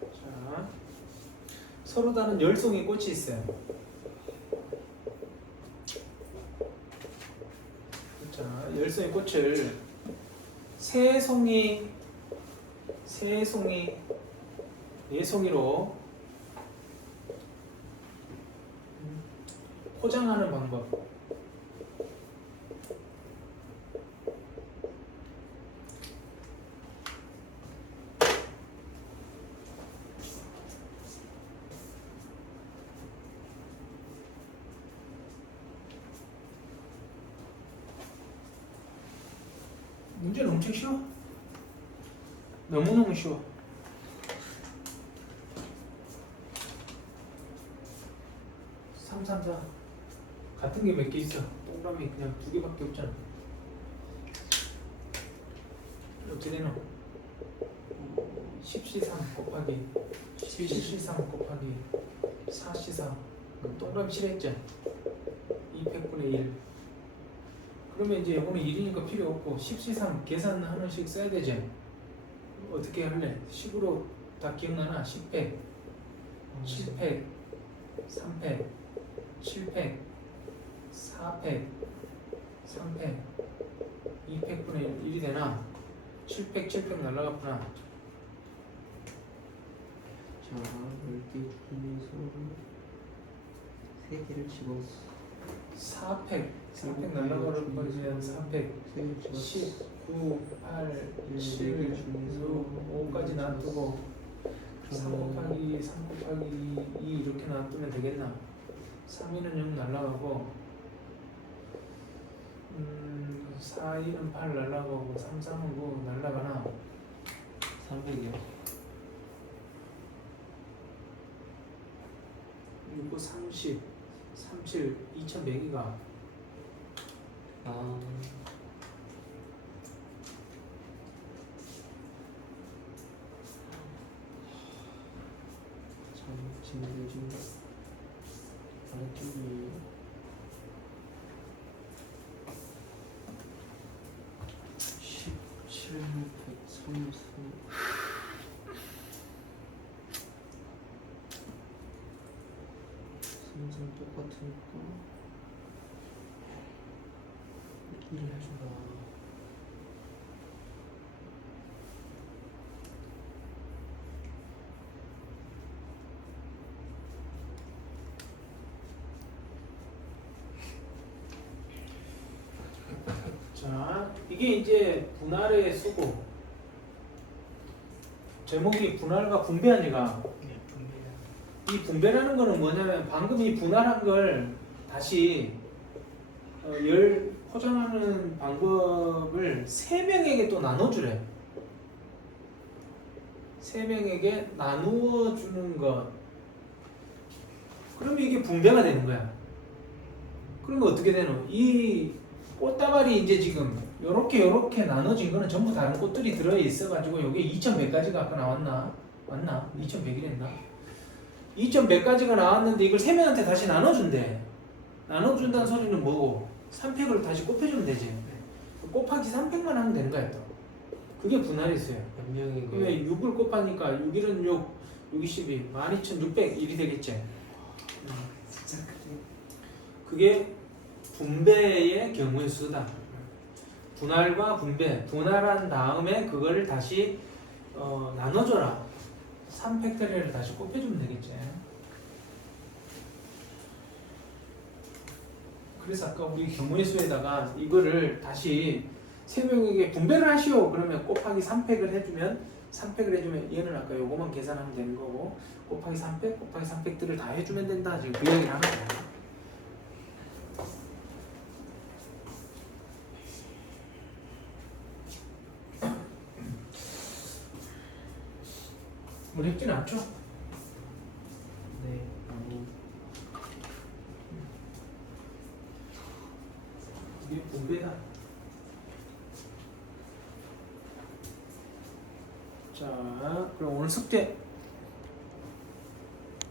자, 서로 다른 열송이 꽃이 있어요. 자, 열송이 꽃을 세 송이, 네 송이로 포장하는 방법. 문제는 엄청 쉬워. 너무너무 쉬워. 삼삼사 같은 게 몇 개 있어. 동그라미 그냥 두 개밖에 없잖아. 어떻게 되노? 10C3 곱하기 7C3 곱하기 4C4 동그라미 칠했죠? 200분의 1. 그러면 이제 이거는 1이니까 필요 없고 10C3 계산하나씩 써야 되지. 어떻게 할래? 식으로 다 기억나나? 10팩 7팩 3팩 7팩 4팩 3팩 2팩분의 1이 되나? 7팩 7팩 날라갔구나. 자, 10개 중에서 3개를 집었어. 4팩 4팩 날라가는 거면 4팩 3개를 집었어. 19, 8, 7, 6, 5까지 놔두고 3 곱하기 3 곱하기 2 이렇게 놔두면 되겠나? 3, 2는 0 날라가고 4, 2는 8 날라가고 3, 3은 9 날라가나? 300이요. 6, 9, 30, 37, 2100이가 아, 참 힘들어진다. 아래쪽이 17, 130. 항상 똑같으니까 1을 해준다. 자, 이게 이제 분할의 수고. 제목이 분할과 분배하니까 네, 분배야. 이 분배라는 거는 뭐냐면 방금 이 분할한 걸 다시 열 포장하는 방법을 3명에게 또 나눠주래. 3명에게 나누어 주는 것. 그러면 이게 분배가 되는 거야. 그러면 어떻게 되노? 이 꽃다발이 이제 지금 요렇게 나눠진 거는 전부 다른 꽃들이 들어 있어가지고 요게 2100가지가 아까 나왔나? 맞나? 2100이랬나? 2100가지가 나왔는데 이걸 3명한테 다시 나눠준대. 나눠준다는 소리는 뭐고? 3팩을 다시 곱해주면 되지. 곱하기 3팩만 하면 되는 거야 또. 그게 분할이 있어요. 몇 명에게? 그러면 6을 곱하니까 6, 1은 6, 6, 2, 12, 12600일이 되겠지. 진짜 크네. 그게 분배의 경우의 수다. 분할과 분배. 분할한 다음에 그거를 다시 나눠줘라. 3팩토리얼을 다시 곱해주면 되겠지. 그래서 아까 우리 경우의 수에다가 이거를 다시 3명에게 분배를 하시오. 그러면 곱하기 3팩을 해주면 3팩을 해주면 얘는 아까 요거만 계산하면 되는 거고 곱하기 3팩, 곱하기 3팩들을 다 해주면 된다. 지금 그 얘기를 하는 거야. 어렵진 않죠? 네, 아니. 이게 분배다. 자, 그럼 오늘 숙제